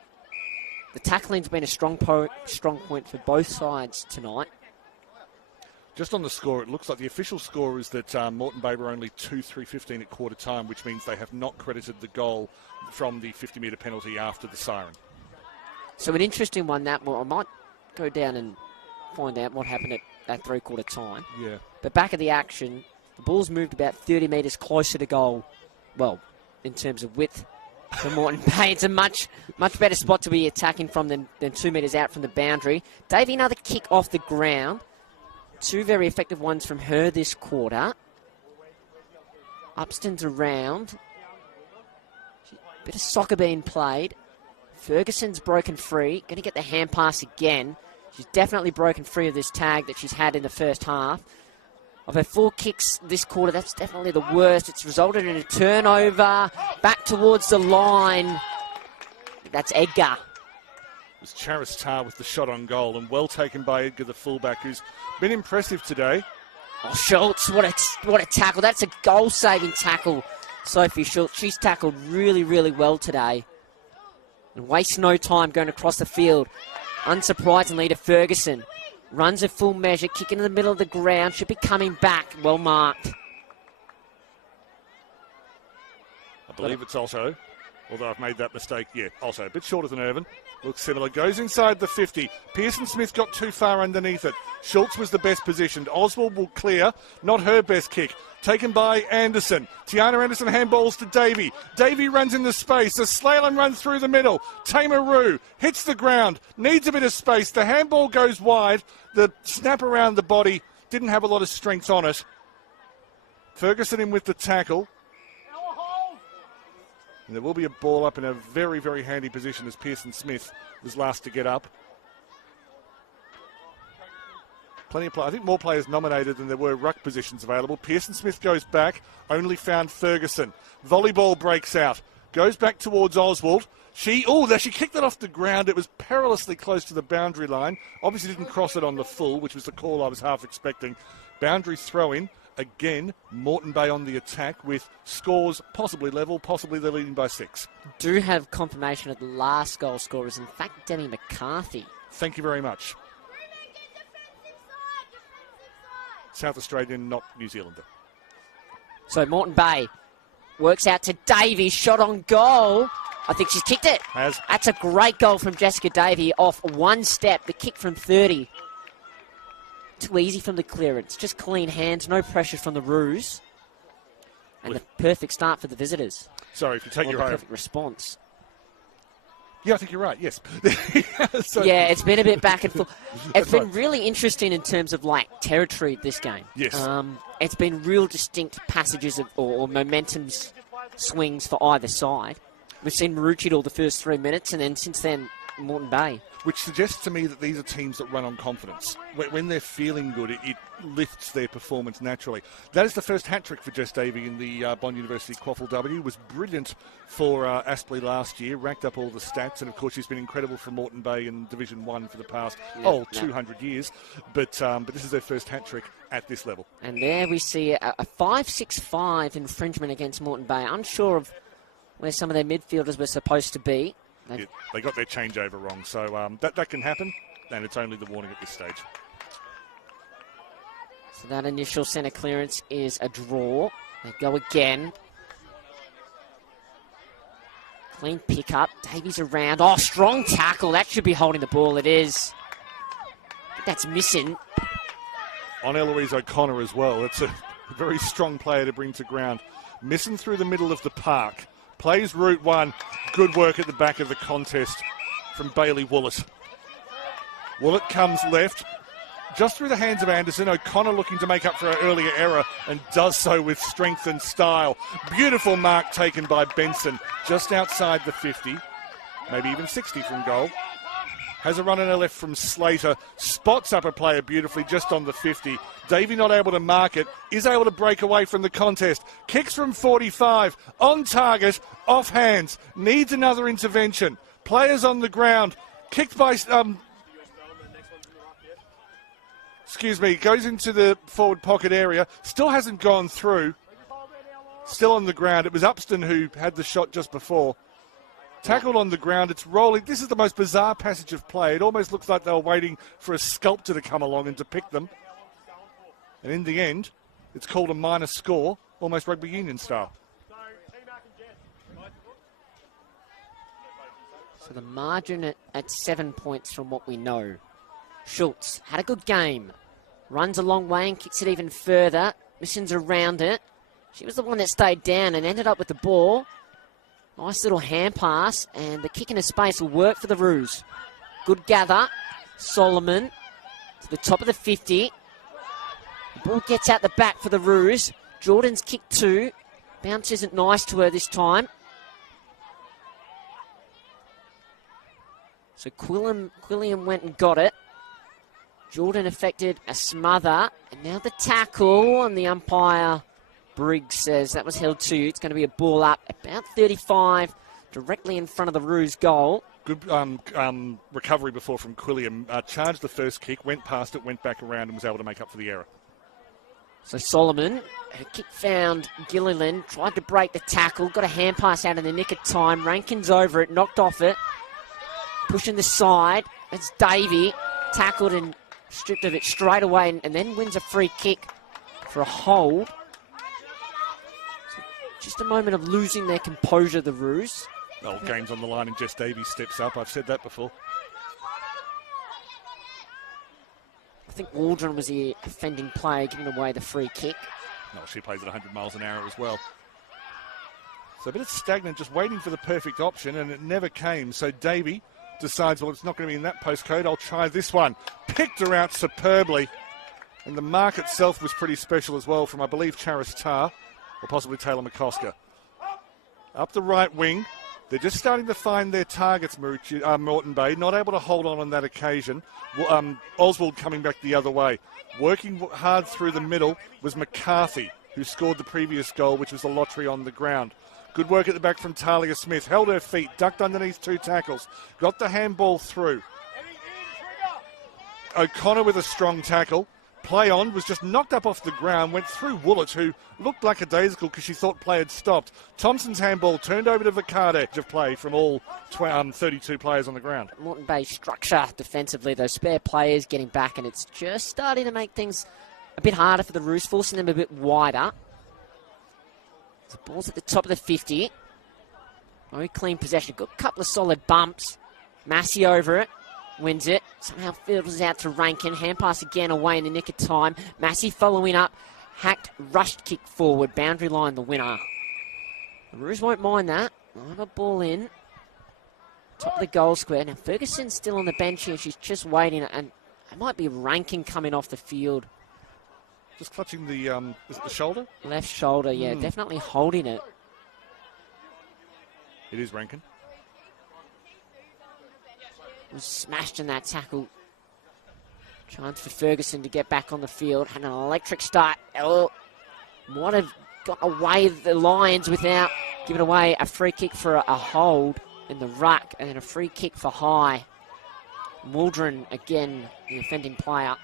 The tackling's been a strong point for both sides tonight. Just on the score, it looks like the official score is that Moreton Bay were only 2-3-15 at quarter time, which means they have not credited the goal from the 50-metre penalty after the siren. So an interesting one, that I might go down and find out what happened at three-quarter time. Yeah. But back of the action, the ball's moved about 30 metres closer to goal. Well, in terms of width for Moreton Bay, it's a much better spot to be attacking from than 2 metres out from the boundary. Davey, another kick off the ground. 2 very effective ones from her this quarter. Upston's around. Bit of soccer being played. Ferguson's broken free. Going to get the hand pass again. She's definitely broken free of this tag that she's had in the first half. Of her 4 kicks this quarter, that's definitely the worst. It's resulted in a turnover. Back towards the line. That's Edgar. It was Charis Tar with the shot on goal, and well taken by Edgar, the fullback, who's been impressive today. Oh, Schultz, what a tackle. That's a goal-saving tackle, Sophie Schultz. She's tackled really, really well today. And wastes no time going across the field. Unsurprisingly to Ferguson. Runs a full measure, kicking in the middle of the ground. Should be coming back. Well marked. I believe it's also, although I've made that mistake, yeah, also a bit shorter than Irvin. Looks similar. Goes inside the 50. Pearson Smith got too far underneath it. Schultz was the best positioned. Oswald will clear. Not her best kick. Taken by Anderson. Tiana Anderson handballs to Davey. Davey runs in the space. The slalom runs through the middle. Tamaroo hits the ground. Needs a bit of space. The handball goes wide. The snap around the body didn't have a lot of strength on it. Ferguson in with the tackle. And there will be a ball up in a very, very handy position as Pearson Smith was last to get up. Plenty of I think more players nominated than there were ruck positions available. Pearson Smith goes back, only found Ferguson. Volleyball breaks out, goes back towards Oswald. She kicked it off the ground. It was perilously close to the boundary line. Obviously didn't cross it on the full, which was the call I was half expecting. Boundary throw in. Again, Moreton Bay on the attack with scores possibly level, possibly they're leading by 6. Do have confirmation of the last goal scorer is in fact Demi McCarthy. Thank you very much. South Australian, not New Zealander. So Moreton Bay works out to Davey, shot on goal. I think she's kicked it. Has. That's a great goal from Jessica Davey off one step. The kick from 30. Too easy from the clearance. Just clean hands, no pressure from the Roos. And the perfect start for the visitors. Sorry, if you take your own. Perfect response. Yeah, I think you're right, yes. Yeah, it's been a bit back and forth. It's been really interesting in terms of, territory this game. Yes. It's been real distinct passages or momentum swings for either side. We've seen Maroochydore the first 3 minutes, and then since then, Moreton Bay. Which suggests to me that these are teams that run on confidence. When they're feeling good, it lifts their performance naturally. That is the first hat-trick for Jess Davey in the Bond University QAFLW. Was brilliant for Aspley last year, racked up all the stats, and of course she's been incredible for Moreton Bay in Division 1 for the past 200 years. But this is their first hat-trick at this level. And there we see a 5-6-5 infringement against Moreton Bay. Unsure of where some of their midfielders were supposed to be. They got their changeover wrong, so that can happen, and it's only the warning at this stage. So that initial centre clearance is a draw. They go again. Clean pick up. Davies around. Oh, strong tackle. That should be holding the ball. It is. That's missing. On Eloise O'Connor as well. It's a very strong player to bring to ground. Missing through the middle of the park. Plays route 1. Good work at the back of the contest from Bailey Woollett. Woollett comes left. Just through the hands of Anderson. O'Connor looking to make up for her earlier error and does so with strength and style. Beautiful mark taken by Benson just outside the 50. Maybe even 60 from goal. Has a run on her left from Slater. Spots up a player beautifully just on the 50. Davey not able to mark it. Is able to break away from the contest. Kicks from 45. On target. Off hands. Needs another intervention. Players on the ground. Kicked by... goes into the forward pocket area. Still hasn't gone through. Still on the ground. It was Upston who had the shot just before. Tackled on the ground, it's rolling. This is the most bizarre passage of play. It almost looks like they were waiting for a sculptor to come along and to pick them. And in the end, it's called a minor score, almost rugby union style. So the margin at 7 points from what we know. Schultz had a good game. Runs a long way and kicks it even further. Missions around it. She was the one that stayed down and ended up with the ball. Nice little hand pass, and the kick into space will work for the Roos. Good gather. Solomon to the top of the 50. The ball gets out the back for the Roos. Jordan's kick 2. Bounce isn't nice to her this time. So Quilliam went and got it. Jordan affected a smother. And now the tackle, and the umpire, Briggs, says that was held to. It's going to be a ball up about 35, directly in front of the Roos goal. Good recovery before from Quilliam. Charged the first kick, went past it, went back around and was able to make up for the error. So Solomon, her kick found Gilliland, tried to break the tackle, got a hand pass out in the nick of time. Rankin's over it, knocked off it, pushing the side. It's Davey, tackled and stripped of it straight away, and then wins a free kick for a hold. So just a moment of losing their composure, the Roos. Well, game's on the line and Jess Davies steps up. I've said that before. I think Waldron was the offending player, giving away the free kick. No, she plays at 100 miles an hour as well. So a bit of stagnant, just waiting for the perfect option, and it never came. So Davey decides, well, it's not going to be in that postcode. I'll try this one. Picked her out superbly. And the mark itself was pretty special as well from, I believe, Charis Tarr, or possibly Taylor McCosker. Up the right wing. They're just starting to find their targets, Moreton Bay. Not able to hold on that occasion. Oswald coming back the other way. Working hard through the middle was McCarthy, who scored the previous goal, which was the lottery on the ground. Good work at the back from Talia Smith. Held her feet, ducked underneath two tackles. Got the handball through. O'Connor with a strong tackle. Play on, was just knocked up off the ground, went through Woolett, who looked lackadaisical because she thought play had stopped. Thompson's handball turned over to Vicade of play from all 32 players on the ground. Moreton Bay structure defensively, those spare players getting back, and it's just starting to make things a bit harder for the Roos, forcing them a bit wider. The ball's at the top of the 50. Very clean possession. Got a couple of solid bumps. Massey over it. Wins it. Somehow fiddles out to Rankin. Hand pass again away in the nick of time. Massey following up. Hacked, rushed kick forward. Boundary line the winner. The Roos won't mind that. They'll have a ball in. Top of the goal square. Now Ferguson's still on the bench here. She's just waiting. And it might be Rankin coming off the field. Just clutching the, is it the shoulder? Left shoulder, yeah. Definitely holding it. It is Rankin. Was smashed in that tackle. Chance for Ferguson to get back on the field. Had an electric start. Oh, might have got away the Lions without giving away a free kick for a hold in the ruck, and then a free kick for high. Waldron, again, the offending player.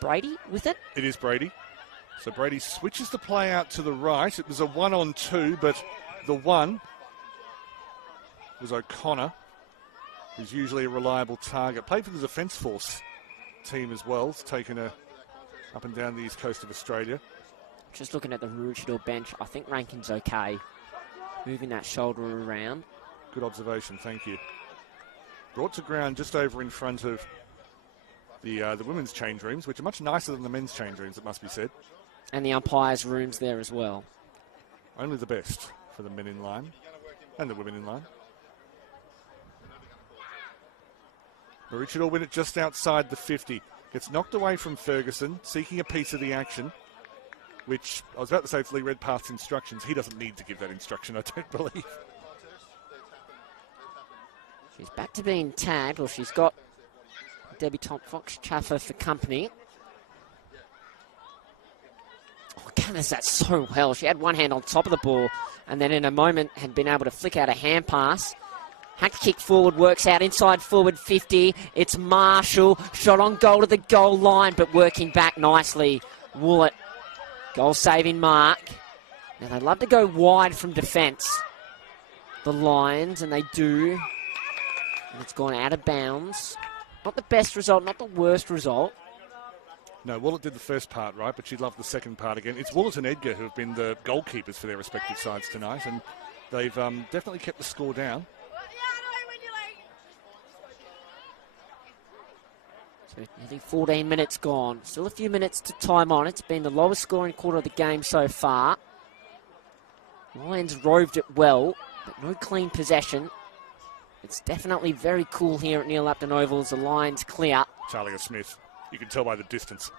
Brady with it? It is Brady. So Brady switches the play out to the right. It was a 1-on-2, but the one was O'Connor, who's usually a reliable target. Played for the Defence Force team as well. It's taken her up and down the east coast of Australia. Just looking at the Maroochydore bench, I think Rankin's okay. Moving that shoulder around. Good observation, thank you. Brought to ground just over in front of the women's change rooms, which are much nicer than the men's change rooms, it must be said. And the umpires' rooms there as well. Only the best for the men in line and the women in line. Maroochydore win it just outside the 50. Gets knocked away from Ferguson, seeking a piece of the action, which I was about to say it's Lee Redpath's instructions. He doesn't need to give that instruction, I don't believe. She's back to being tagged, or she's got debutante Fox Chaffer for company. Oh, gathers that so well. She had one hand on top of the ball, and then in a moment had been able to flick out a hand pass. Hacked kick forward, works out inside forward 50. It's Marshall, shot on goal to the goal line, but working back nicely. Woolett, goal-saving mark. Now they love to go wide from defence, the Lions, and they do. And it's gone out of bounds. Not the best result, not the worst result. No, Woolett did the first part right, but she loved the second part again. It's Woolett and Edgar who have been the goalkeepers for their respective sides tonight, and they've definitely kept the score down. So nearly 14 minutes gone. Still a few minutes to time on. It's been the lowest scoring quarter of the game so far. Lions roved it well, but no clean possession. It's definitely very cool here at Neil Upton Oval as the Lions clear. Talia Smith, you can tell by the distance.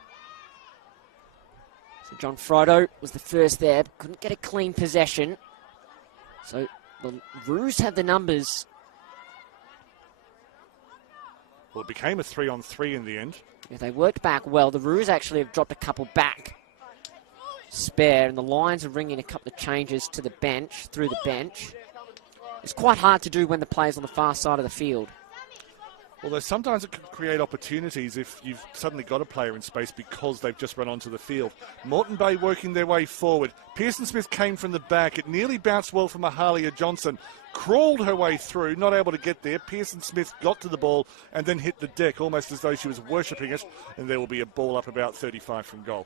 So John Frodo was the first there, but couldn't get a clean possession. So the Roos have the numbers Well, it became a 3-on-3 in the end. Yeah, they worked back well. The Roos actually have dropped a couple back spare, and the Lions are bringing a couple of changes to the bench, through the bench. It's quite hard to do when the player's on the far side of the field. Although sometimes it can create opportunities if you've suddenly got a player in space because they've just run onto the field. Moreton Bay working their way forward. Pearson Smith came from the back. It nearly bounced well from Mahalia Johnson. Crawled her way through, not able to get there. Pearson Smith got to the ball and then hit the deck almost as though she was worshipping it. And there will be a ball up about 35 from goal.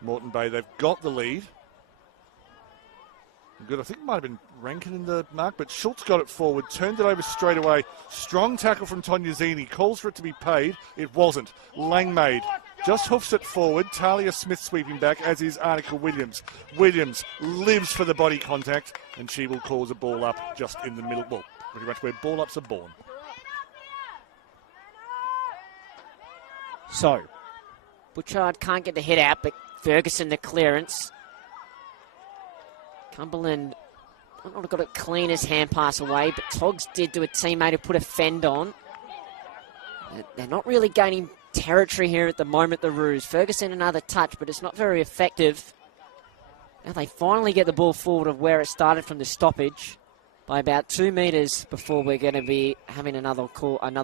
Moreton Bay, they've got the lead. Good, I think it might have been Rankin in the mark, but Schultz got it forward, turned it over straight away. Strong tackle from Tonyazini, calls for it to be paid. It wasn't. Langmaid just hoofs it forward. Talia Smith sweeping back, as is Arnica Williams. Williams lives for the body contact, and she will cause a ball up just in the middle. Well, pretty much where ball ups are born. So, Butchard can't get the head out, but Ferguson the clearance. Cumberland might not have got it clean as hand pass away, but Togs did to a teammate who put a fend on. They're not really gaining territory here at the moment, the Roos. Ferguson another touch, but it's not very effective. Now they finally get the ball forward of where it started from the stoppage by about 2 metres before we're going to be having another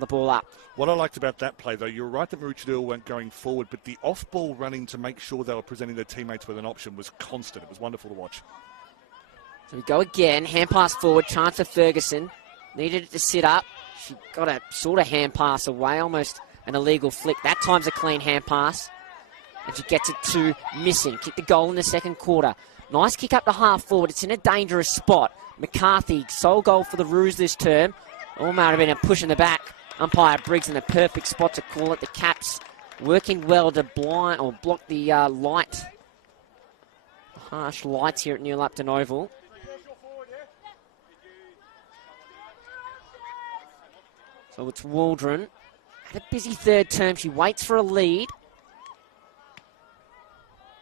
ball up. What I liked about that play, though, you're right that Maroochydore weren't going forward, but the off-ball running to make sure they were presenting their teammates with an option was constant. It was wonderful to watch. So we go again, hand pass forward, chance for Ferguson. Needed it to sit up. She got a sort of hand pass away, almost an illegal flick. That time's a clean hand pass. And she gets it to missing. Kicked the goal in the second quarter. Nice kick up the half forward. It's in a dangerous spot. McCarthy, sole goal for the Roos this term. All might have been a push in the back. Umpire Briggs in the perfect spot to call it. The Caps working well to blind or block the harsh lights here at New Lupton Oval. So it's Waldron. Had a busy third term. She waits for a lead.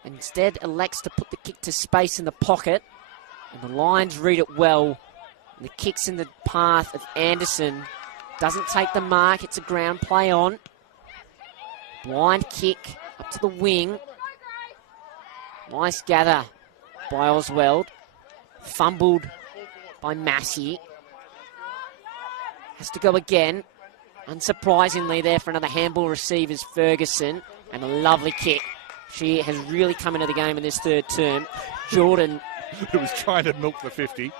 Instead elects to put the kick to space in the pocket. And the Lions read it well. And the kick's in the path of Anderson. Doesn't take the mark. It's a ground play on. Blind kick up to the wing. Nice gather by Oswald. Fumbled by Massey. Has to go again. Unsurprisingly there for another handball receive is Ferguson. And a lovely kick. She has really come into the game in this third term. Jordan, who was trying to milk the 50.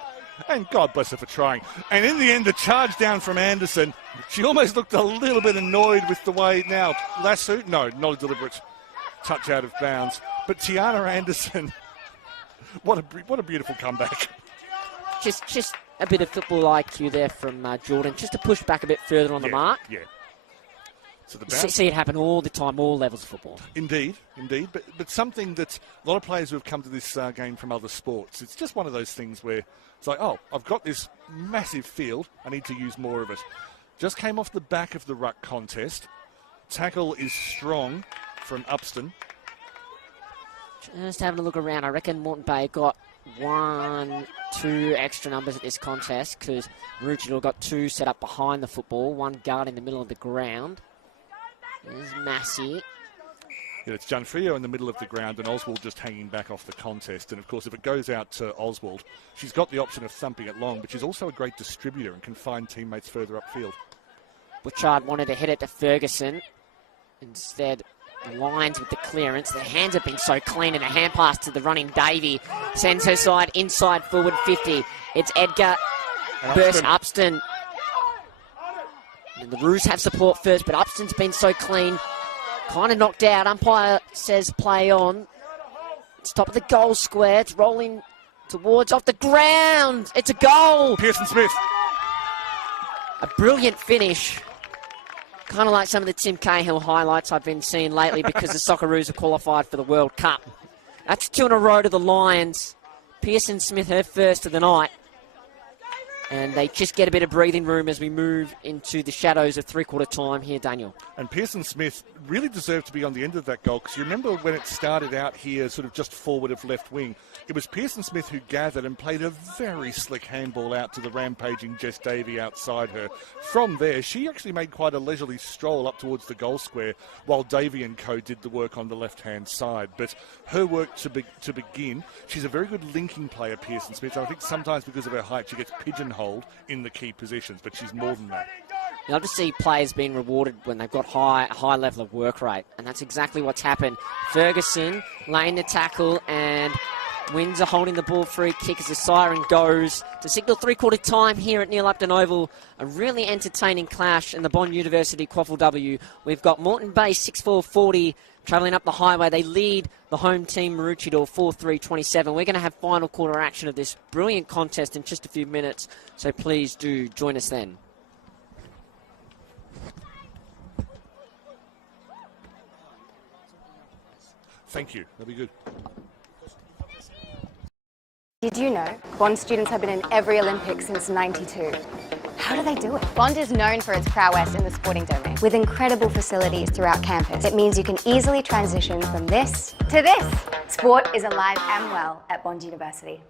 And God bless her for trying. And in the end, the charge down from Anderson. She almost looked a little bit annoyed with the way now. Lasso? No, not a deliberate touch out of bounds. But Tiana Anderson, what a beautiful comeback. Just a bit of football IQ there from Jordan, just to push back a bit further on the mark. Yeah. So the see it happen all the time, all levels of football. Indeed. But something that a lot of players who have come to this game from other sports, it's just one of those things where it's like, oh, I've got this massive field, I need to use more of it. Just came off the back of the ruck contest. Tackle is strong from Upston. Just having a look around, I reckon Moreton Bay got 1, 2 extra numbers at this contest because Maroochydore got 2 set up behind the football, 1 guard in the middle of the ground. There's Massey. Yeah, it's Gianfrio in the middle of the ground and Oswald just hanging back off the contest. And, of course, if it goes out to Oswald, she's got the option of thumping it long, but she's also a great distributor and can find teammates further upfield. Butchard wanted to hit it to Ferguson. Instead, the Lions with the clearance. Their hands have been so clean, and a hand pass to the running Davey sends her side inside forward 50. It's Edgar versus Upston. And the Roos have support first, but Upston's been so clean. Kind of knocked out. Umpire says play on. It's top of the goal square. It's rolling towards off the ground. It's a goal. Pearson Smith. A brilliant finish. Kind of like some of the Tim Cahill highlights I've been seeing lately because the Socceroos have qualified for the World Cup. That's 2 in a row to the Lions. Pearson Smith, her first of the night. And they just get a bit of breathing room as we move into the shadows of three-quarter time here, Daniel. And Pearson Smith really deserved to be on the end of that goal, because you remember when it started out here sort of just forward of left wing, it was Pearson Smith who gathered and played a very slick handball out to the rampaging Jess Davey outside her. From there, she actually made quite a leisurely stroll up towards the goal square while Davey and co did the work on the left-hand side. But her work to begin, she's a very good linking player, Pearson Smith. I think sometimes because of her height, she gets pigeonholed in the key positions, but she's more than that. You love to see players being rewarded when they've got a high level of work rate, and that's exactly what's happened. Ferguson laying the tackle, and Windsor holding the ball free kick as the siren goes to signal three-quarter time here at Neil Upton Oval. A really entertaining clash in the Bond University QAFLW. We've got Moreton Bay 6-4-40 travelling up the highway. They lead the home team Maroochydore 4-3-27. We're going to have final quarter action of this brilliant contest in just a few minutes, so please do join us then. Thank you. That'll be good. Did you know Bond students have been in every Olympics since '92? How do they do it? Bond is known for its prowess in the sporting domain. With incredible facilities throughout campus, it means you can easily transition from this to this. Sport is alive and well at Bond University.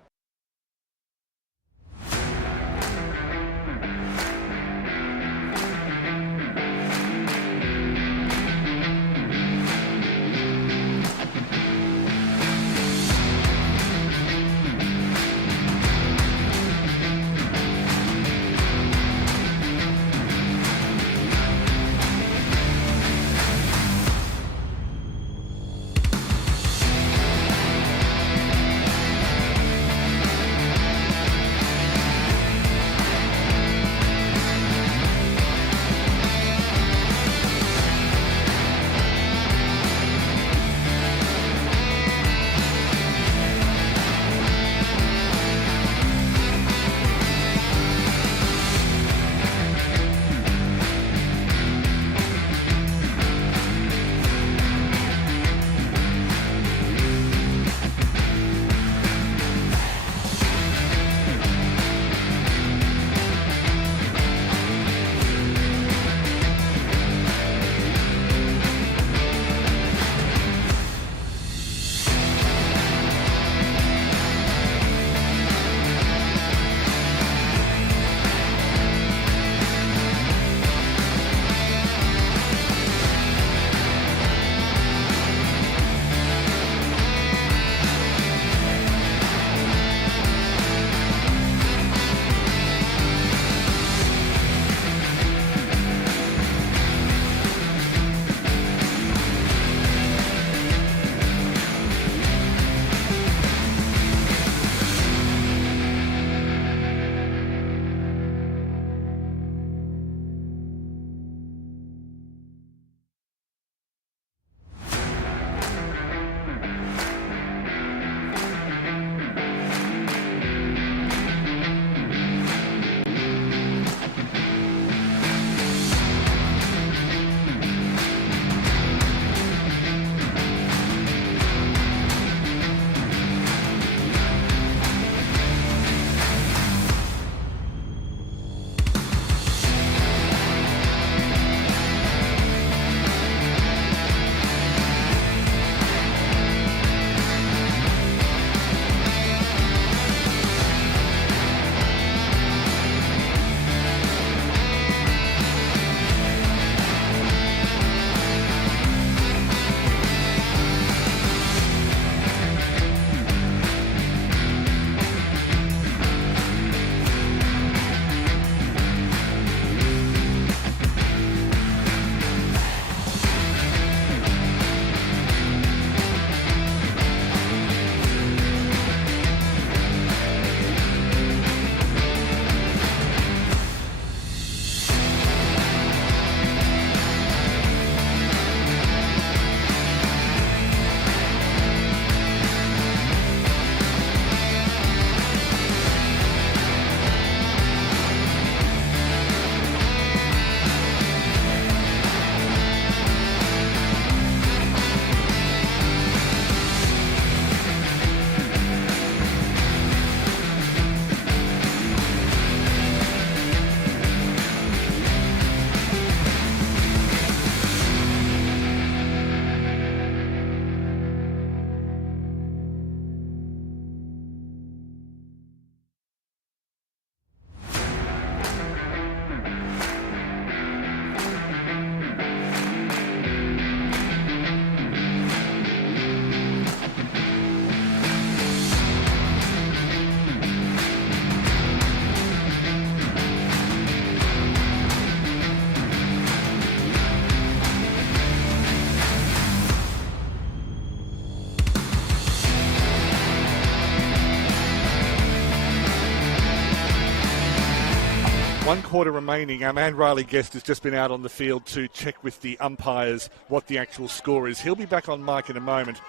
1 quarter remaining. Our man Riley Guest has just been out on the field to check with the umpires what the actual score is. He'll be back on mic in a moment.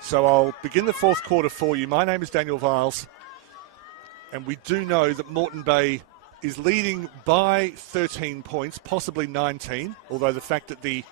So I'll begin the 4th quarter for you. My name is Daniel Viles, and we do know that Moreton Bay is leading by 13 points, possibly 19, although the fact that the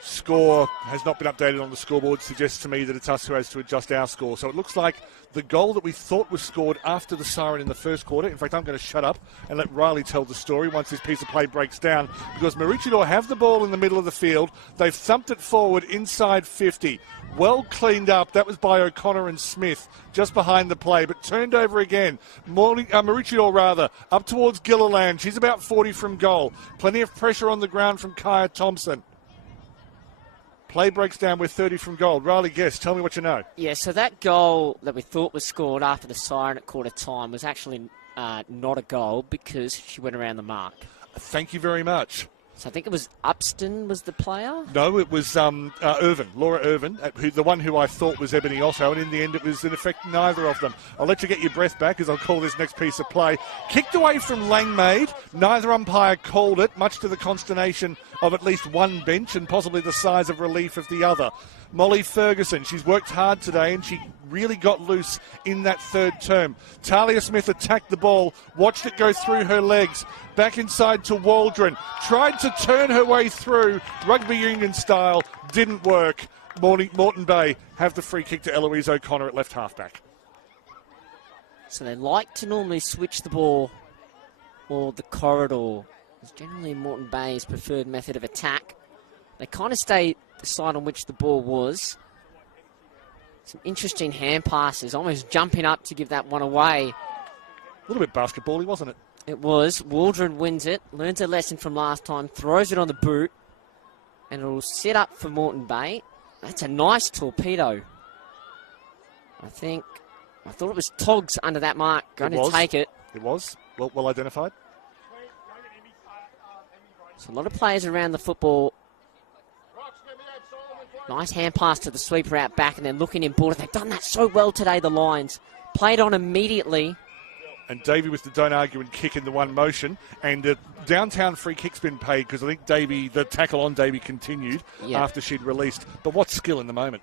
score has not been updated on the scoreboard suggests to me that it's us who has to adjust our score. So it looks like the goal that we thought was scored after the siren in the 1st quarter. In fact, I'm going to shut up and let Riley tell the story once this piece of play breaks down, because Maroochydore have the ball in the middle of the field. They've thumped it forward inside 50. Well cleaned up. That was by O'Connor and Smith just behind the play, but turned over again. Maroochydore up towards Gilliland. She's about 40 from goal. Plenty of pressure on the ground from Kaya Thompson. Play breaks down with 30 from goal. Riley Guest, tell me what you know. Yeah, so that goal that we thought was scored after the siren at quarter time was actually not a goal because she went around the mark. Thank you very much. So I think it was Upston was the player? No, it was Laura Irvin, the one who I thought was Ebony Otto, and in the end it was in effect neither of them. I'll let you get your breath back as I'll call this next piece of play. Kicked away from Langmaid. Neither umpire called it, much to the consternation of at least one bench and possibly the size of relief of the other. Molly Ferguson, she's worked hard today and she really got loose in that 3rd term. Talia Smith attacked the ball, watched it go through her legs, back inside to Waldron, tried to turn her way through, rugby union style, didn't work. Moreton Bay have the free kick to Eloise O'Connor at left halfback. So they like to normally switch the ball or the corridor. It's generally Moreton Bay's preferred method of attack. They kind of stay the side on which the ball was. Some interesting hand passes, almost jumping up to give that one away. A little bit basketball-y, wasn't it? It was. Waldron wins it, learns a lesson from last time, throws it on the boot, and it'll set up for Moreton Bay. That's a nice torpedo. I thought it was Togs under that mark, going to take it. It was. Well identified. So a lot of players around the football. Nice hand pass to the sweeper out back, and then looking in border. They've done that so well today, the Lions. Played on immediately. And Davey with the don't argue and kick in the one motion. And the downtown free kick's been paid because I think the tackle on Davey continued after she'd released. But what skill in the moment.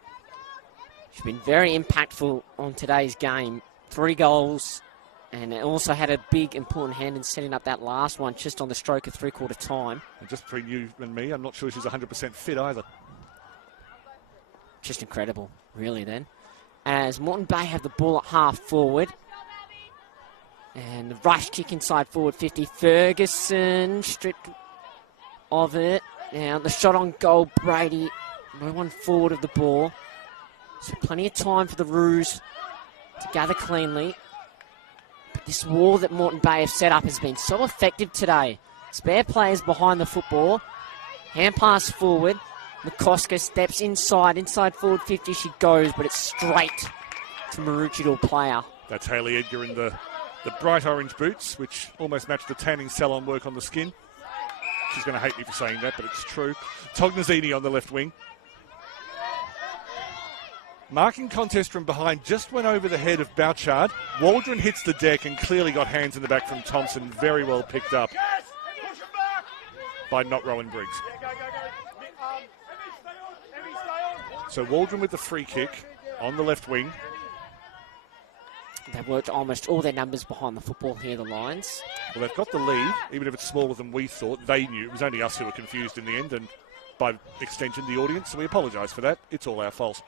She's been very impactful on today's game. 3 goals. And it also had a big, important hand in setting up that last one just on the stroke of 3/4 time. And just between you and me, I'm not sure she's 100% fit either. Just incredible, really, then. As Moreton Bay have the ball at half forward. And the rush kick inside forward 50. Ferguson stripped of it. Now the shot on goal, Brady. No one forward of the ball. So plenty of time for the Roos to gather cleanly. But this wall that Moreton Bay have set up has been so effective today. Spare players behind the football. Hand pass forward. McCosker steps inside forward 50 she goes, but it's straight to Maroochydore player. That's Hayley Edgar in the bright orange boots, which almost match the tanning salon work on the skin. She's going to hate me for saying that, but it's true. Tognazini on the left wing. Marking contest from behind just went over the head of Bouchard. Waldron hits the deck and clearly got hands in the back from Thompson. Very well picked up by not Rowan Briggs. So Waldron with the free kick on the left wing. They've worked almost all their numbers behind the football here, the Lions. Well, they've got the lead, even if it's smaller than we thought. They knew. It was only us who were confused in the end, and by extension, the audience. So we apologise for that. It's all our fault.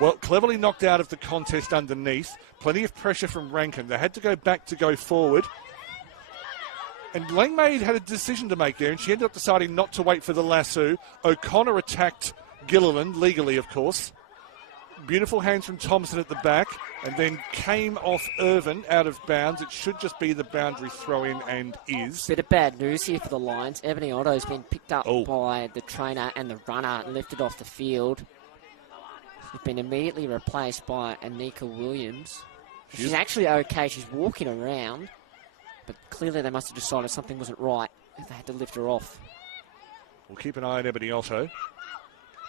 Well, cleverly knocked out of the contest underneath. Plenty of pressure from Rankin. They had to go back to go forward. And Langmaid had a decision to make there, and she ended up deciding not to wait for the lasso. O'Connor attacked Gilliland, legally, of course. Beautiful hands from Thompson at the back, and then came off Irvin out of bounds. It should just be the boundary throw-in, and is. Bit of bad news here for the Lions. Ebony Otto's been picked up by the trainer and the runner and lifted off the field. She's been immediately replaced by Anika Williams. She's actually okay. She's walking around, but clearly they must have decided something wasn't right if they had to lift her off. We'll keep an eye on Ebony Otto.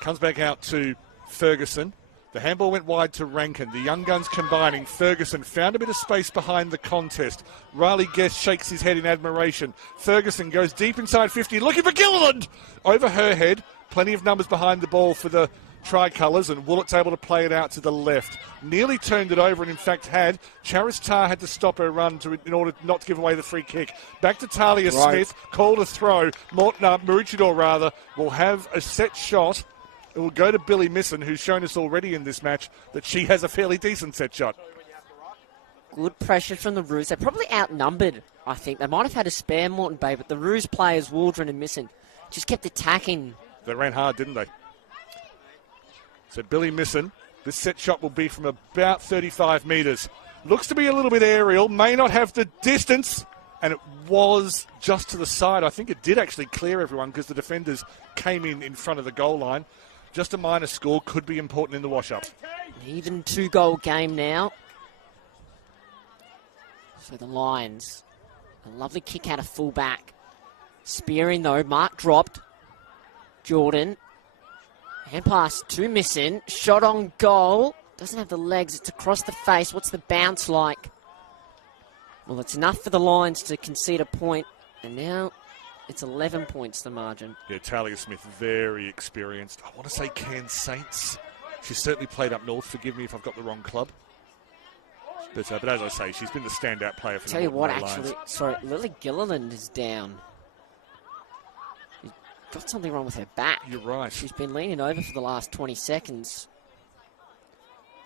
Comes back out to Ferguson. The handball went wide to Rankin. The young guns combining. Ferguson found a bit of space behind the contest. Riley Guest shakes his head in admiration. Ferguson goes deep inside 50, looking for Gilliland! Over her head. Plenty of numbers behind the ball for the tricolours, and Woolett's able to play it out to the left. Nearly turned it over, and in fact had. Charis Tar had to stop her run in order not to give away the free kick. Back to Talia Smith, called a throw. Maroochydore will have a set shot. It will go to Billy Misson, who's shown us already in this match that she has a fairly decent set shot. Good pressure from the Roos. They're probably outnumbered, I think. They might have had a spare Moreton Bay, but the Roos players, Waldron and Misson, just kept attacking. They ran hard, didn't they? So Billy Misson, this set shot will be from about 35 metres. Looks to be a little bit aerial, may not have the distance, and it was just to the side. I think it did actually clear everyone because the defenders came in front of the goal line. Just a minor score, could be important in the wash-up. Even 2-goal game now. So the Lions, a lovely kick out of full-back. Spearing though, Mark dropped. Jordan. Hand pass to Misson. Shot on goal. Doesn't have the legs. It's across the face. What's the bounce like? Well, it's enough for the Lions to concede a point. And now it's 11 points, the margin. Yeah, Talia Smith, very experienced. I want to say Cairns Saints. She's certainly played up north. Forgive me if I've got the wrong club. But as I say, she's been the standout player for the Moreton Bay Lions. Actually, sorry, Lily Gilliland is down. Got something wrong with her back. You're right. She's been leaning over for the last 20 seconds.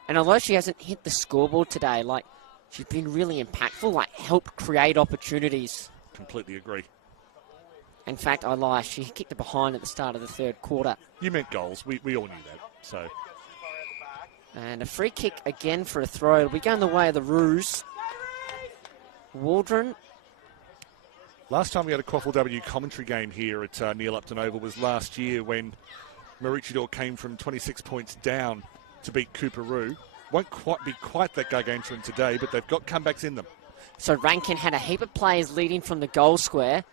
And although she hasn't hit the scoreboard today, she's been really impactful, helped create opportunities. Completely agree. In fact, I lie, she kicked it behind at the start of the third quarter. You meant goals. We all knew that. So. And a free kick again for a throw. It'll be going the way of the Roos. Waldron. Last time we had a QAFLW commentary game here at Neil Upton Oval was last year when Maroochydore came from 26 points down to beat Cooperoo. Won't be quite that gargantuan today, but they've got comebacks in them. So Rankin had a heap of players leading from the goal square,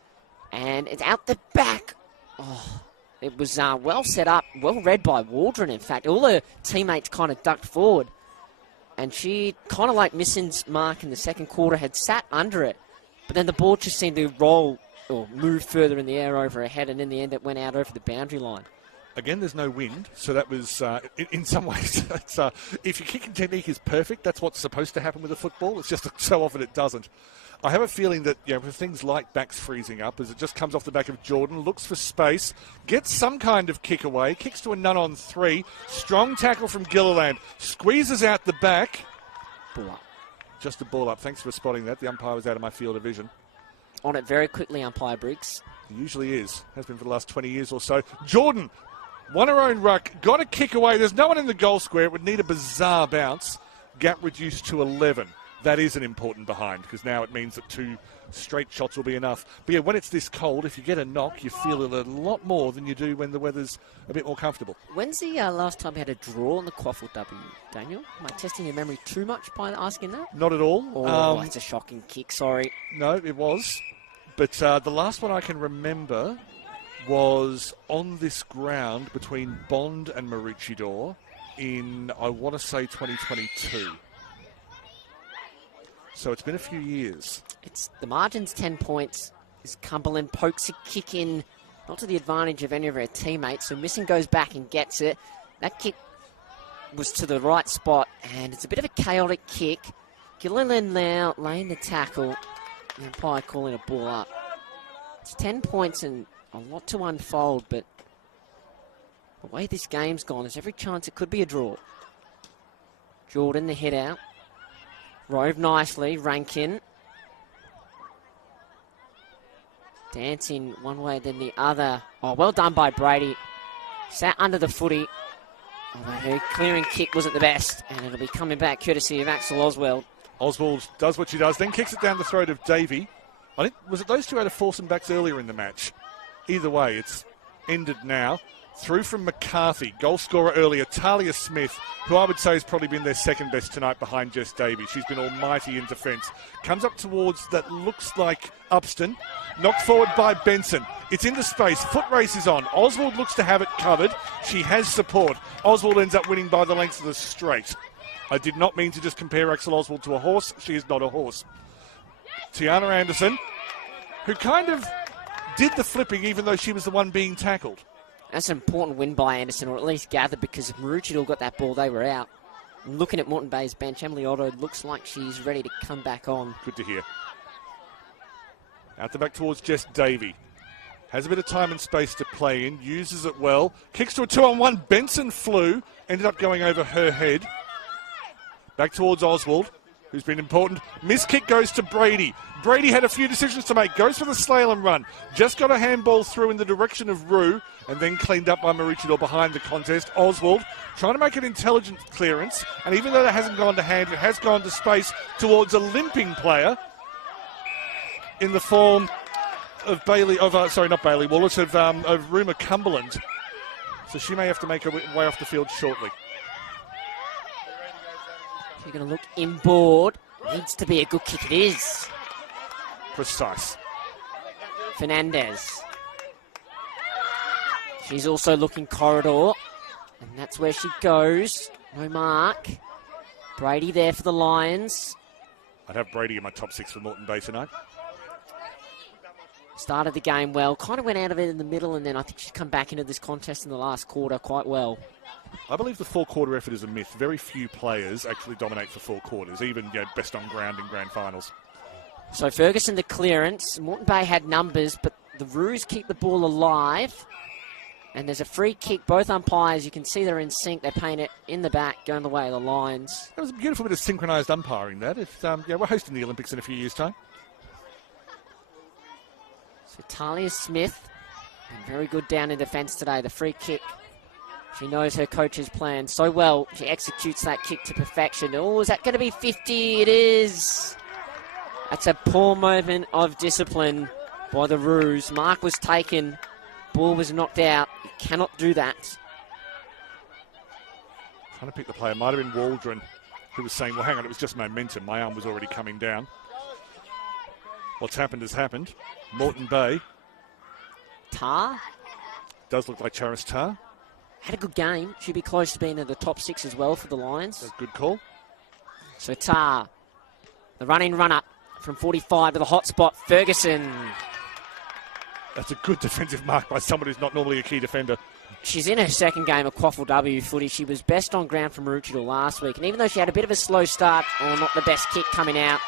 and it's out the back. Oh, it was well set up, well read by Waldron, in fact. All her teammates kind of ducked forward, and she, kind of like Misson's mark in the second quarter, had sat under it. But then the ball just seemed to roll or move further in the air over her head, and in the end it went out over the boundary line. Again, there's no wind, so that was, in some ways, if your kicking technique is perfect, that's what's supposed to happen with a football. It's just so often it doesn't. I have a feeling that, with things like backs freezing up, as it just comes off the back of Jordan, looks for space, gets some kind of kick away, kicks to a none-on-3, strong tackle from Gilliland, squeezes out the back. Ball up. Just a ball up. Thanks for spotting that. The umpire was out of my field of vision. On it very quickly, umpire Briggs. He usually is. Has been for the last 20 years or so. Jordan won her own ruck. Got a kick away. There's no one in the goal square. It would need a bizarre bounce. Gap reduced to 11. That is an important behind because now it means that 2 straight shots will be enough. But yeah, when it's this cold, if you get a knock, you feel it a lot more than you do when the weather's a bit more comfortable. When's the last time you had a draw in the QAFLW, Daniel? Am I testing your memory too much by asking that? Not at all. Oh, that's a shocking kick, sorry. No, it was. But the last one I can remember was on this ground between Bond and Maroochydore in, I want to say, 2022. So it's been a few years. It's the margin's 10 points. As Cumberland pokes a kick in, not to the advantage of any of her teammates. So Misson goes back and gets it. That kick was to the right spot, and it's a bit of a chaotic kick. Gilliland now laying the tackle. The umpire calling a ball up. It's 10 points and a lot to unfold, but the way this game's gone, there's every chance it could be a draw. Jordan, the head out. Rove nicely, Rankin. Dancing one way then the other. Oh, well done by Brady. Sat under the footy. Although her clearing kick wasn't the best, and it'll be coming back courtesy of Axel Oswald. Oswald does what she does, then kicks it down the throat of Davey. I think, was it those two had a foursome backs earlier in the match? Either way, it's ended now. through from McCarthy, goal scorer earlier, Talia Smith, who I would say has probably been their second best tonight behind Jess Davies. She's been almighty in defence. Comes up towards that looks like Upston. Knocked forward by Benson. It's into space. Foot race is on. Oswald looks to have it covered. She has support. Oswald ends up winning by the length of the straight. I did not mean to just compare Axel Oswald to a horse. She is not a horse. Tiana Anderson, who kind of did the flipping even though she was the one being tackled. That's an important win by Anderson, or at least gathered, because if Maroochydore got that ball, they were out. And looking at Moreton Bay's bench, Emily Otto looks like she's ready to come back on. Good to hear. Out the back towards Jess Davey. Has a bit of time and space to play in, uses it well. Kicks to a 2-on-1. Benson flew, ended up going over her head. Back towards Oswald, who's been important. Miss kick goes to Brady. Brady had a few decisions to make. Goes for the slalom run. Just got a handball through in the direction of Rue, and then cleaned up by Maroochydore behind the contest. Oswald trying to make an intelligent clearance, and even though that hasn't gone to hand, it has gone to space towards a limping player in the form of Bailey, not Bailey Wallace, of Ruma Cumberland. So she may have to make her way off the field shortly. You're going to look inboard. Needs to be a good kick. It is. Precise. Fernandez. She's also looking corridor. And that's where she goes. No mark. Brady there for the Lions. I'd have Brady in my top 6 for Moreton Bay tonight. Started the game well. Kind of went out of it in the middle, and then I think she's come back into this contest in the last quarter quite well. I believe the 4-quarter effort is a myth. Very few players actually dominate for 4 quarters, even best on ground in grand finals. So Ferguson the clearance. Moreton Bay had numbers, but the Roos keep the ball alive. And there's a free kick. Both umpires, you can see they're in sync. They're paying it in the back, going the way of the Lions. That was a beautiful bit of synchronised umpiring, that. We're hosting the Olympics in a few years' time. So Talia Smith, been very good down in defence today. The free kick. She knows her coach's plan so well. She executes that kick to perfection. Oh, is that going to be 50? It is. That's a poor moment of discipline by the Roos. Mark was taken. Ball was knocked out. You cannot do that. Trying to pick the player. Might have been Waldron, who was saying, well, hang on, it was just momentum. My arm was already coming down. What's happened has happened. Moreton Bay. Tar. Does look like Charis Tar. Had a good game. Should be close to being in the top 6 as well for the Lions. That's a good call. So Tar, the run-in, run-up from 45 to the hot spot. Ferguson. That's a good defensive mark by someone who's not normally a key defender. She's in her second game of QAFLW footy. She was best on ground from Maroochydore last week. And even though she had a bit of a slow start, or not the best kick coming out,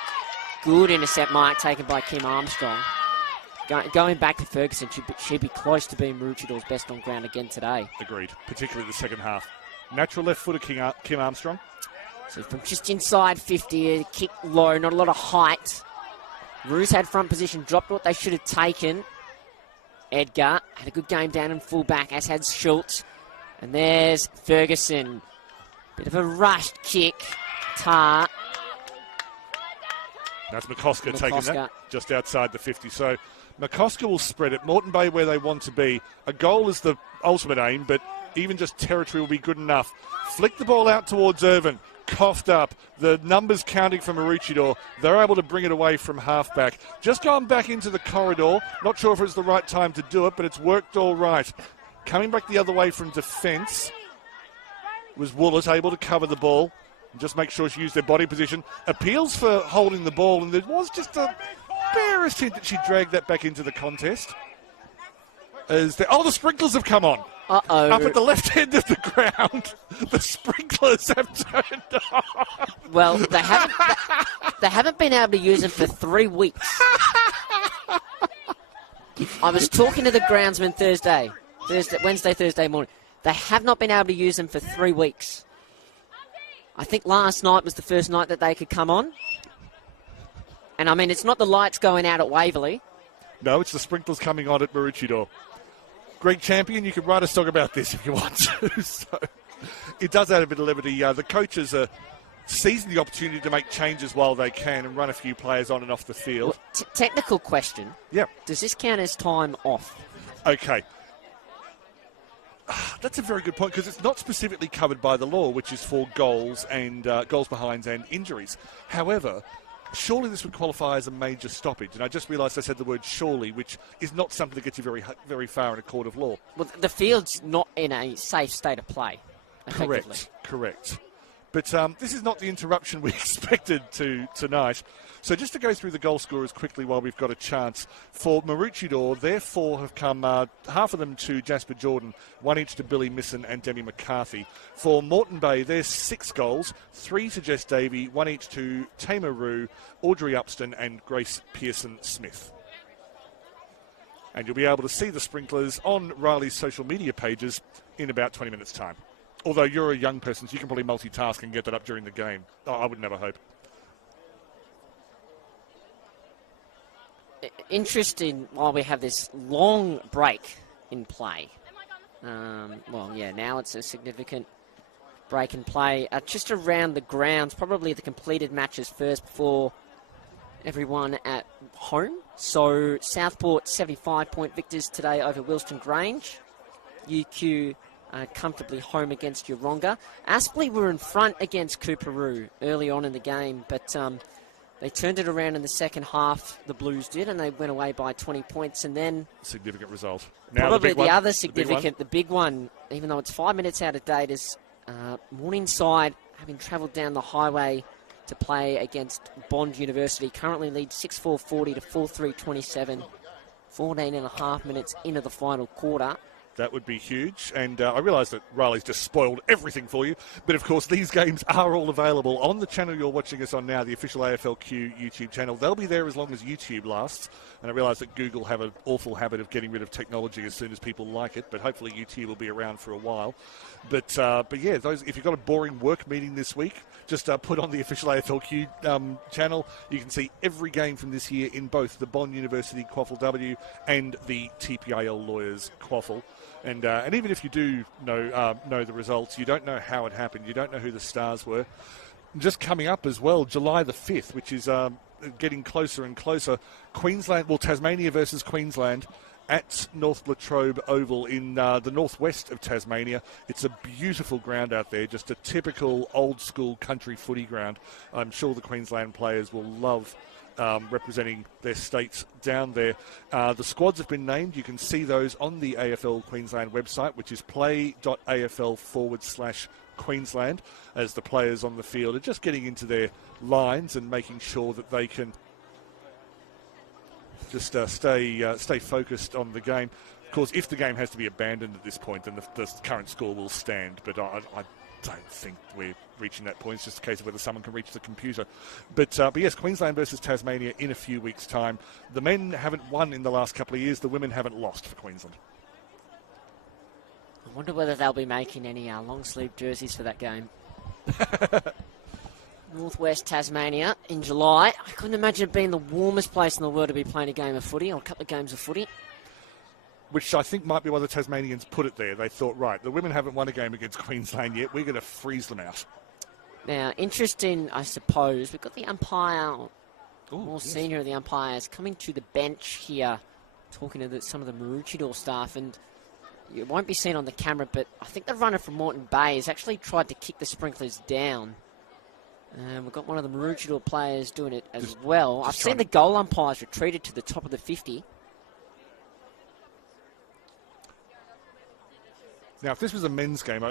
good intercept mark taken by Kim Armstrong. Going back to Ferguson, she'd be close to being Maroochidore's best on ground again today. Agreed, particularly the second half. Natural left footer Kim Armstrong. So from just inside 50, a kick low, not a lot of height. Roos had front position, dropped what they should have taken. Edgar had a good game down in full back, as had Schultz. And there's Ferguson. Bit of a rushed kick. Tar. That's McCosker taking that just outside the 50. So McCosker will spread it. Moreton Bay where they want to be. A goal is the ultimate aim, but even just territory will be good enough. Flick the ball out towards Irvin. Coughed up. The numbers counting for Maroochydore. They're able to bring it away from halfback. Just gone back into the corridor. Not sure if it's the right time to do it, but it's worked all right. Coming back the other way from defence was Woolett, able to cover the ball. And just make sure she used their body position. Appeals for holding the ball, and there was just a barest hint that she dragged that back into the contest. The sprinklers have come on. Uh-oh. Up at the left end of the ground, the sprinklers have turned on. Well, they haven't been able to use them for 3 weeks. I was talking to the groundsman Wednesday, Thursday morning. They have not been able to use them for 3 weeks. I think last night was the first night that they could come on. And I mean, it's not the lights going out at Waverley. No, it's the sprinklers coming on at Maroochydore. Greg Champion, you can write a song about this if you want to. So it does add a bit of levity. The coaches are seizing the opportunity to make changes while they can and run a few players on and off the field. Well, technical question. Yep. Does this count as time off? Okay. That's a very good point, because it's not specifically covered by the law, which is for goals and goals behinds and injuries. However, surely this would qualify as a major stoppage. And I just realised I said the word surely, which is not something that gets you very, very far in a court of law. Well, the field's not in a safe state of play. Correct. But this is not the interruption we expected tonight. So just to go through the goal scorers quickly while we've got a chance. For Maroochydore, their 4 have come, half of them to Jasper Jordan, 1 each to Billy Misson and Demi McCarthy. For Moreton Bay, there's 6 goals, 3 to Jess Davey, 1 each to Tamar Rue, Audrey Upston and Grace Pearson-Smith. And you'll be able to see the sprinklers on Riley's social media pages in about 20 minutes' time. Although you're a young person, so you can probably multitask and get that up during the game. I would never hope. Interesting while we have this long break in play. Now it's a significant break in play. Just around the grounds, probably the completed matches first before everyone at home. So Southport 75-point victors today over Wilston Grange. UQ comfortably home against Yeronga. Aspley were in front against Cooperoo early on in the game, but they turned it around in the second half, the Blues did, and they went away by 20 points. And then significant result. Now probably the other significant, the big one, even though it's 5 minutes out of date, is Morningside, having travelled down the highway to play against Bond University, currently leads 6-4-40 to 4-3-27, 14 and a half minutes into the final quarter. That would be huge. And I realise that Riley's just spoiled everything for you. But, of course, these games are all available on the channel you're watching us on now, the official AFLQ YouTube channel. They'll be there as long as YouTube lasts. And I realise that Google have an awful habit of getting rid of technology as soon as people like it. But hopefully YouTube will be around for a while. But yeah, if you've got a boring work meeting this week, just put on the official AFLQ channell. You can see every game from this year in both the Bond University QAFLW and the TPIL Lawyers QAFL. And even if you do know the results, you don't know how it happened. You don't know who the stars were. Just coming up as well, July the 5th, which is getting closer and closer. Tasmania versus Queensland at North Latrobe Oval in the northwest of Tasmania. It's a beautiful ground out there, just a typical old-school country footy ground. I'm sure the Queensland players will love representing their states down there. The squads have been named. You can see those on the AFL Queensland website, which is play.afl/Queensland, as the players on the field are just getting into their lines and making sure that they can just stay focused on the game. Of course, if the game has to be abandoned at this point, then the current score will stand. But I don't think we're reaching that point. It's just a case of whether someone can reach the computer. But yes, Queensland versus Tasmania in a few weeks' time. The men haven't won in the last couple of years. The women haven't lost for Queensland. I wonder whether they'll be making any long-sleeve jerseys for that game. Northwest Tasmania in July. I couldn't imagine it being the warmest place in the world to be playing a game of footy, or a couple of games of footy. Which I think might be why the Tasmanians put it there. They thought, right, the women haven't won a game against Queensland yet. We're going to freeze them out. Now, interesting, I suppose. We've got the umpire, senior of the umpires, coming to the bench here, talking to some of the Maroochydore staff. And it won't be seen on the camera, but I think the runner from Moreton Bay has actually tried to kick the sprinklers down. And we've got one of the Maroochydore players doing it as well. I've seen the goal umpires retreated to the top of the 50. Now, if this was a men's game,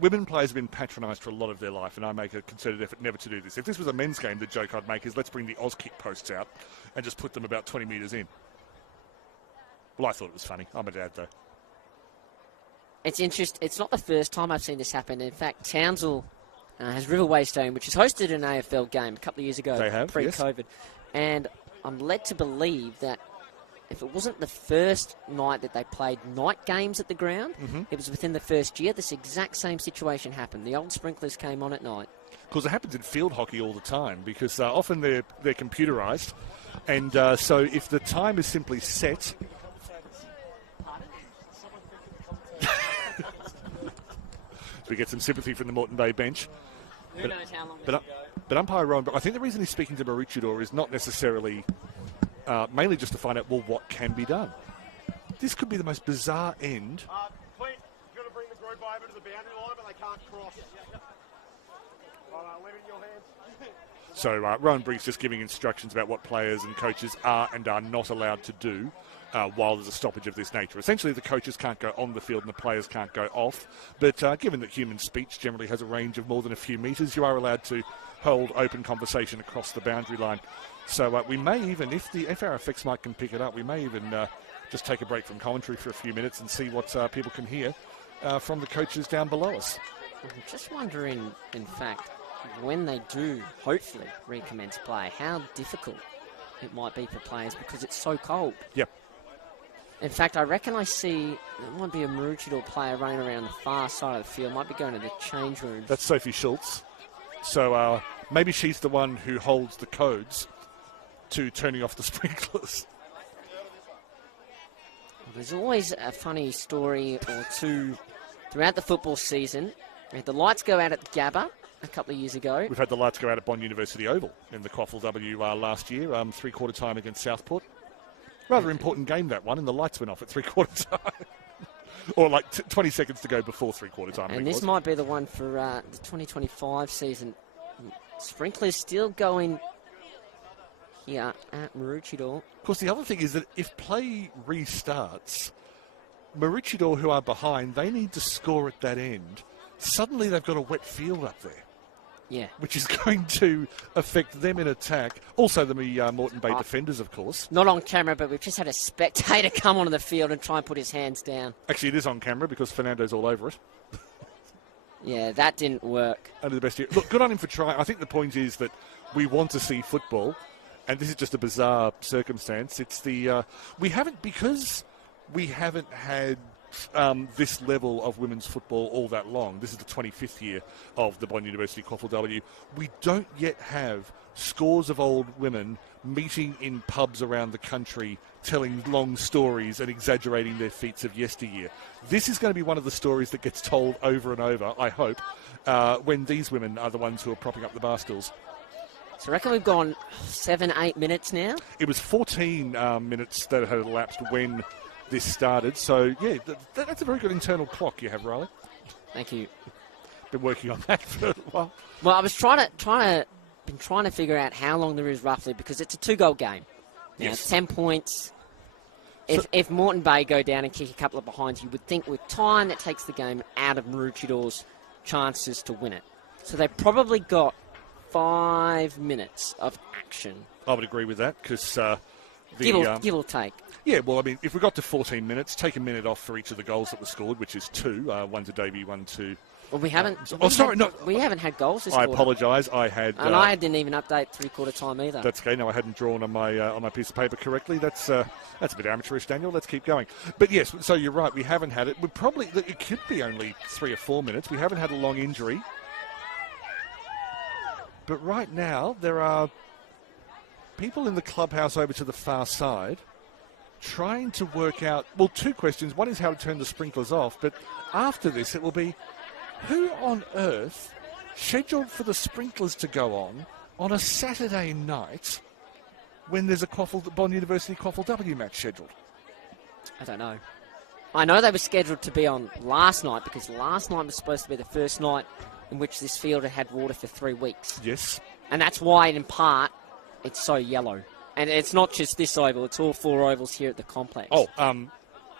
women players have been patronised for a lot of their life, and I make a concerted effort never to do this. If this was a men's game, the joke I'd make is let's bring the Auskick posts out and just put them about 20 metres in. Well, I thought it was funny. I'm a dad, though. It's interesting. It's not the first time I've seen this happen. In fact, Townsville has River Waystone, which has hosted an AFL game a couple of years ago, pre-COVID. Yes. And I'm led to believe that if it wasn't the first night that they played night games at the ground, it was within the first year. This exact same situation happened. The old sprinklers came on at night. Because it happens in field hockey all the time, because often they're computerised. And so if the time is simply set... we get some sympathy from the Moreton Bay bench. Who knows how long but umpire Rowan, I think the reason he's speaking to Maroochydore is not necessarily... mainly just to find out, what can be done. This could be the most bizarre end So Rowan Briggs just giving instructions about what players and coaches are and are not allowed to do while there's a stoppage of this nature. Essentially, the coaches can't go on the field and the players can't go off. But given that human speech generally has a range of more than a few metres, you are allowed to hold open conversation across the boundary line. So we may even, if our effects mic can pick it up, we may even just take a break from commentary for a few minutes and see what people can hear from the coaches down below us. I'm just wondering, in fact, when they do hopefully recommence play, how difficult it might be for players because it's so cold. Yep. In fact, I reckon I see there might be a Maroochydore player running around the far side of the field, might be going to the change room. That's Sophie Schultz. So maybe she's the one who holds the codes to turning off the sprinklers. There's always a funny story or two throughout the football season. We had the lights go out at the Gabba a couple of years ago. We've had the lights go out at Bond University Oval in the QAFLW last year, three-quarter time against Southport. Rather important game, that one, and the lights went off at three-quarter time. Or like 20 seconds to go before three-quarter time. And this might be the one for the 2025 season. Sprinklers still going here at Maroochydore. Of course, the other thing is that if play restarts, Maroochydore, who are behind, they need to score at that end. Suddenly they've got a wet field up there. Yeah. Which is going to affect them in attack. Also the Moreton Bay defenders, of course. Not on camera, but we've just had a spectator come onto the field and try and put his hands down. Actually, it is on camera because Fernando's all over it. Yeah, that didn't work. Under the best year. Look, good on him for trying. I think the point is that we want to see football, and this is just a bizarre circumstance. It's the we haven't had this level of women's football all that long. This is the 25th year of the Bond University QAFLW. We don't yet have scores of old women meeting in pubs around the country telling long stories and exaggerating their feats of yesteryear. This is going to be one of the stories that gets told over and over, I hope, when these women are the ones who are propping up the bar stools. So I reckon we've gone 7-8 minutes now. It was 14 minutes that had elapsed when this started. So, yeah, that's a very good internal clock you have, Riley. Thank you. Been working on that for a while. Well, I was trying to figure out how long there is roughly because it's a 2-goal game. Yes. 10 points. If Moreton Bay go down and kick a couple of behinds, you would think with time that takes the game out of Maroochidore's chances to win it. So they've probably got 5 minutes of action. I would agree with that because... give or take. Yeah, well, I mean, if we got to 14 minutes, take a minute off for each of the goals that were scored, which is 2. One to Davey, one to... Well, we haven't... We haven't had goals this I quarter. apologise. I had... And I didn't even update three-quarter time either. That's okay. No, I hadn't drawn on my piece of paper correctly. That's a bit amateurish, Daniel. Let's keep going. But yes, so you're right. We haven't had it. It could be only 3 or 4 minutes. We haven't had a long injury. But right now, there are people in the clubhouse over to the far side trying to work out, well, 2 questions. One is how to turn the sprinklers off, but after this it will be, who on earth scheduled for the sprinklers to go on a Saturday night when there's a Bond University QAFLW match scheduled? I don't know. I know they were scheduled to be on last night because last night was supposed to be the first night in which this field had had water for 3 weeks. Yes. And that's why, in part, it's so yellow. And it's not just this oval, it's all 4 ovals here at the complex. Oh,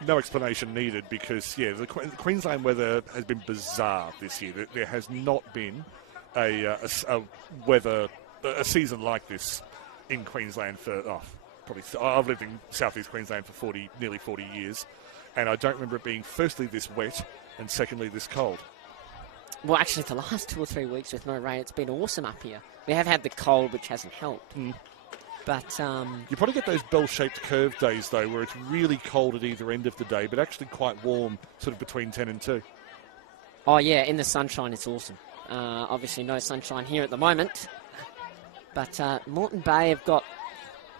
no explanation needed because, yeah, the Queensland weather has been bizarre this year. There has not been a season like this in Queensland for, probably, I've lived in southeast Queensland for nearly 40 years, and I don't remember it being firstly this wet and secondly this cold. Well, actually, the last 2 or 3 weeks with no rain, it's been awesome up here. We have had the cold, which hasn't helped. But you probably get those bell-shaped curve days, though, where it's really cold at either end of the day, but actually quite warm, sort of between 10 and 2. Oh, yeah, in the sunshine, it's awesome. Obviously, no sunshine here at the moment. But Moreton Bay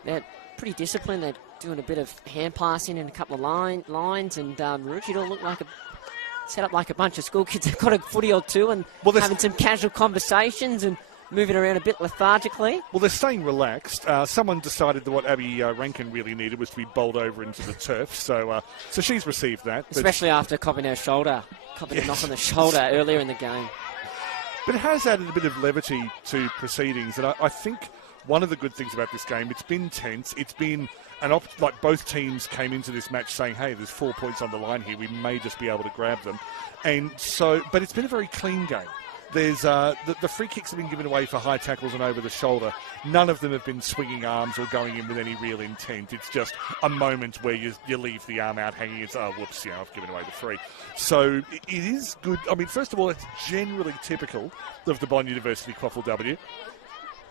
they're pretty disciplined. They're doing a bit of hand passing in a couple of lines, and Maroochydore look like set up like a bunch of school kids. They've got a footy or two and having some casual conversations and moving around a bit lethargically. Well, they're staying relaxed. Someone decided that what Abby Rankin really needed was to be bowled over into the turf, so she's received that. Especially after copping her shoulder Covered a knock on the shoulder earlier in the game. But it has added a bit of levity to proceedings, and I think one of the good things about this game, it's been tense. It's been like both teams came into this match saying, hey, there's 4 points on the line here. We may just be able to grab them. And so, but it's been a very clean game. There's the free kicks have been given away for high tackles and over the shoulder. None of them have been swinging arms or going in with any real intent. It's just a moment where you leave the arm out hanging. It's, oh, whoops, I've given away the free. So it is good. I mean, first of all, it's generally typical of the Bond University QAFLW.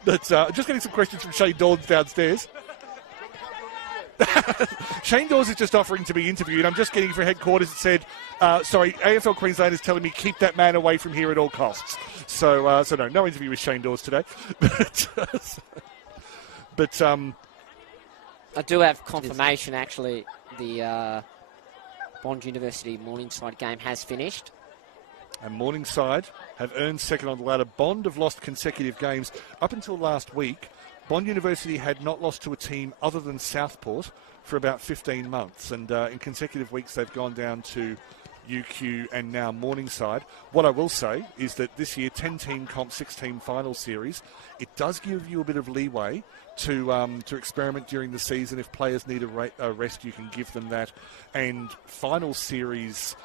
But just getting some questions from Shane Dawes downstairs. Shane Dawes is just offering to be interviewed. I'm just getting for headquarters. It said, sorry, AFL Queensland is telling me keep that man away from here at all costs. So no interview with Shane Dawes today. but I do have confirmation, actually. The Bond University Morningside game has finished. And Morningside have earned second on the ladder. Bond have lost consecutive games. Up until last week, Bond University had not lost to a team other than Southport for about 15 months. And in consecutive weeks, they've gone down to UQ and now Morningside. What I will say is that this year, 10-team comp, 6-team final series, it does give you a bit of leeway to experiment during the season. If players need a rest, you can give them that. And final series,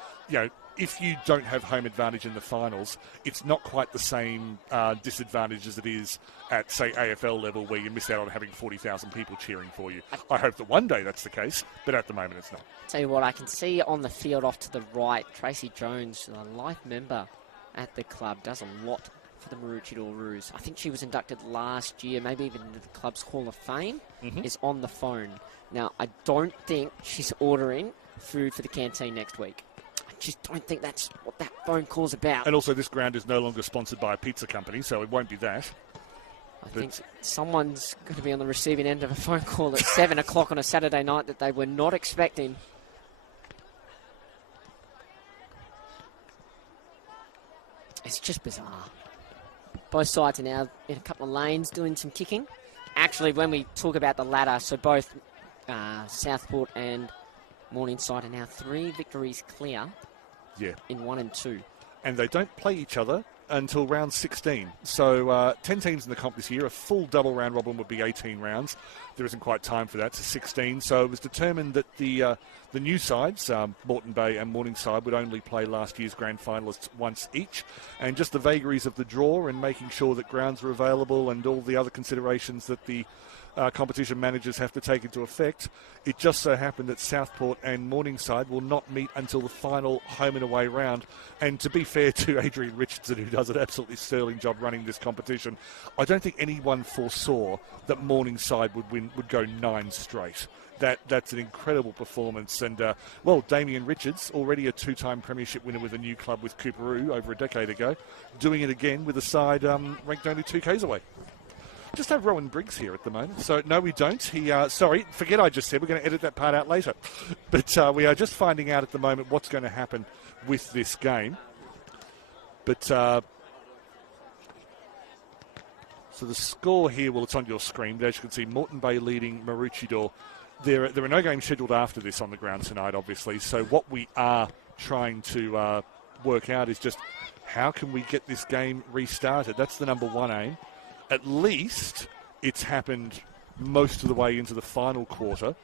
if you don't have home advantage in the finals, it's not quite the same disadvantage as it is at, say, AFL level, where you miss out on having 40,000 people cheering for you. I hope that one day that's the case, but at the moment it's not. Tell you what, I can see on the field off to the right, Tracy Jones, a life member at the club, does a lot for the Maroochydore Roos. I think she was inducted last year, maybe even into the club's Hall of Fame, is on the phone. Now, I don't think she's ordering food for the canteen next week. Just don't think that's what that phone call's about. And also, this ground is no longer sponsored by a pizza company, so it won't be that. I think someone's going to be on the receiving end of a phone call at 7 o'clock on a Saturday night that they were not expecting. It's just bizarre. Both sides are now in a couple of lanes doing some kicking. Actually, when we talk about the ladder, so both Southport and Morningside are now 3 victories clear. Yeah. In 1 and 2. And they don't play each other until round 16. So 10 teams in the comp this year. A full double round robin would be 18 rounds. There isn't quite time for that, so 16. So it was determined that the new sides, Moreton Bay and Morningside, would only play last year's grand finalists once each. And just the vagaries of the draw and making sure that grounds are available and all the other considerations that the competition managers have to take into effect. It just so happened that Southport and Morningside will not meet until the final home and away round. And to be fair to Adrian Richardson, who does an absolutely sterling job running this competition, I don't think anyone foresaw that Morningside would go 9 straight. That's an incredible performance. And, Damien Richards, already a 2-time premiership winner with a new club with Cooperoo over a decade ago, doing it again with a side ranked only 2 Ks away. Just have Rowan Briggs here at the moment. So, no, we don't. Sorry, forget I just said. We're going to edit that part out later. But we are just finding out at the moment what's going to happen with this game. But, so the score here, well, it's on your screen. But as you can see, Moreton Bay leading Maroochydore. There are no games scheduled after this on the ground tonight, obviously. So what we are trying to work out is just how can we get this game restarted? That's the number one aim. At least it's happened most of the way into the final quarter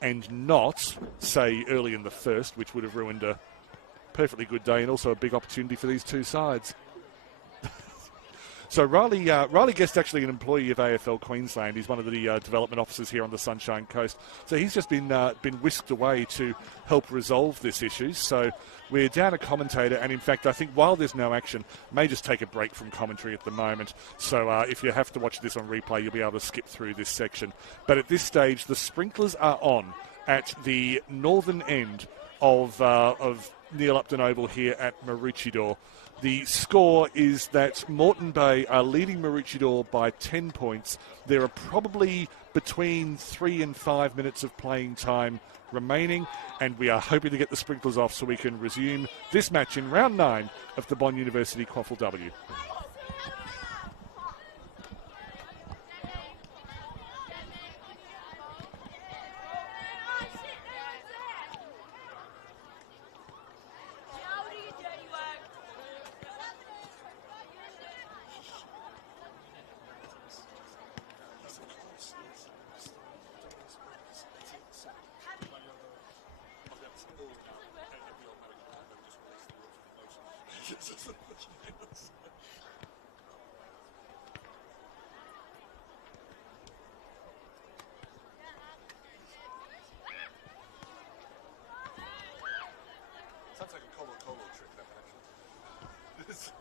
and not, say, early in the first, which would have ruined a perfectly good day and also a big opportunity for these two sides. So Riley Guest, actually an employee of AFL Queensland. He's one of the development officers here on the Sunshine Coast. So he's just been whisked away to help resolve this issue. So we're down a commentator, and in fact, I think while there's no action, may just take a break from commentary at the moment. So if you have to watch this on replay, you'll be able to skip through this section. But at this stage, the sprinklers are on at the northern end of Neil Upton Oval here at Maroochydore. The score is that Moreton Bay are leading Maroochydore by 10 points. There are probably between 3 and 5 minutes of playing time remaining, and we are hoping to get the sprinklers off so we can resume this match in round 9 of the Bond University QAFLW. Sounds like a Colo trick, that actually.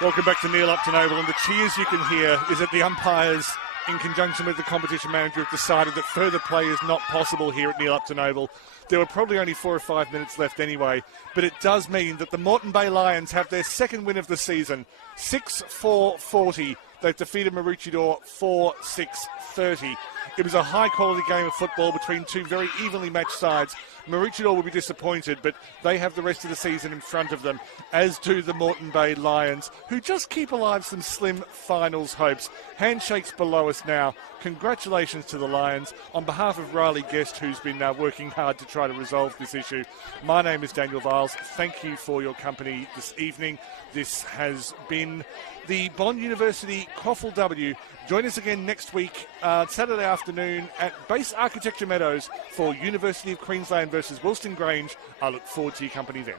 Welcome back to Neil Upton Oval, and the cheers you can hear is that the umpires, in conjunction with the competition manager, have decided that further play is not possible here at Neil Upton Oval. There were probably only 4 or 5 minutes left anyway, but it does mean that the Moreton Bay Lions have their second win of the season, 6-4-40. They've defeated Maroochydore 4-6-30. It was a high-quality game of football between two very evenly matched sides. Maroochydore will be disappointed, but they have the rest of the season in front of them, as do the Moreton Bay Lions, who just keep alive some slim finals hopes. Handshakes below us now. Congratulations to the Lions. On behalf of Riley Guest, who's been working hard to try to resolve this issue, my name is Daniel Viles. Thank you for your company this evening. This has been the Bond University QAFLW. Join us again next week, Saturday afternoon at Base Architecture Meadows for University of Queensland versus Wilston Grange. I look forward to your company then.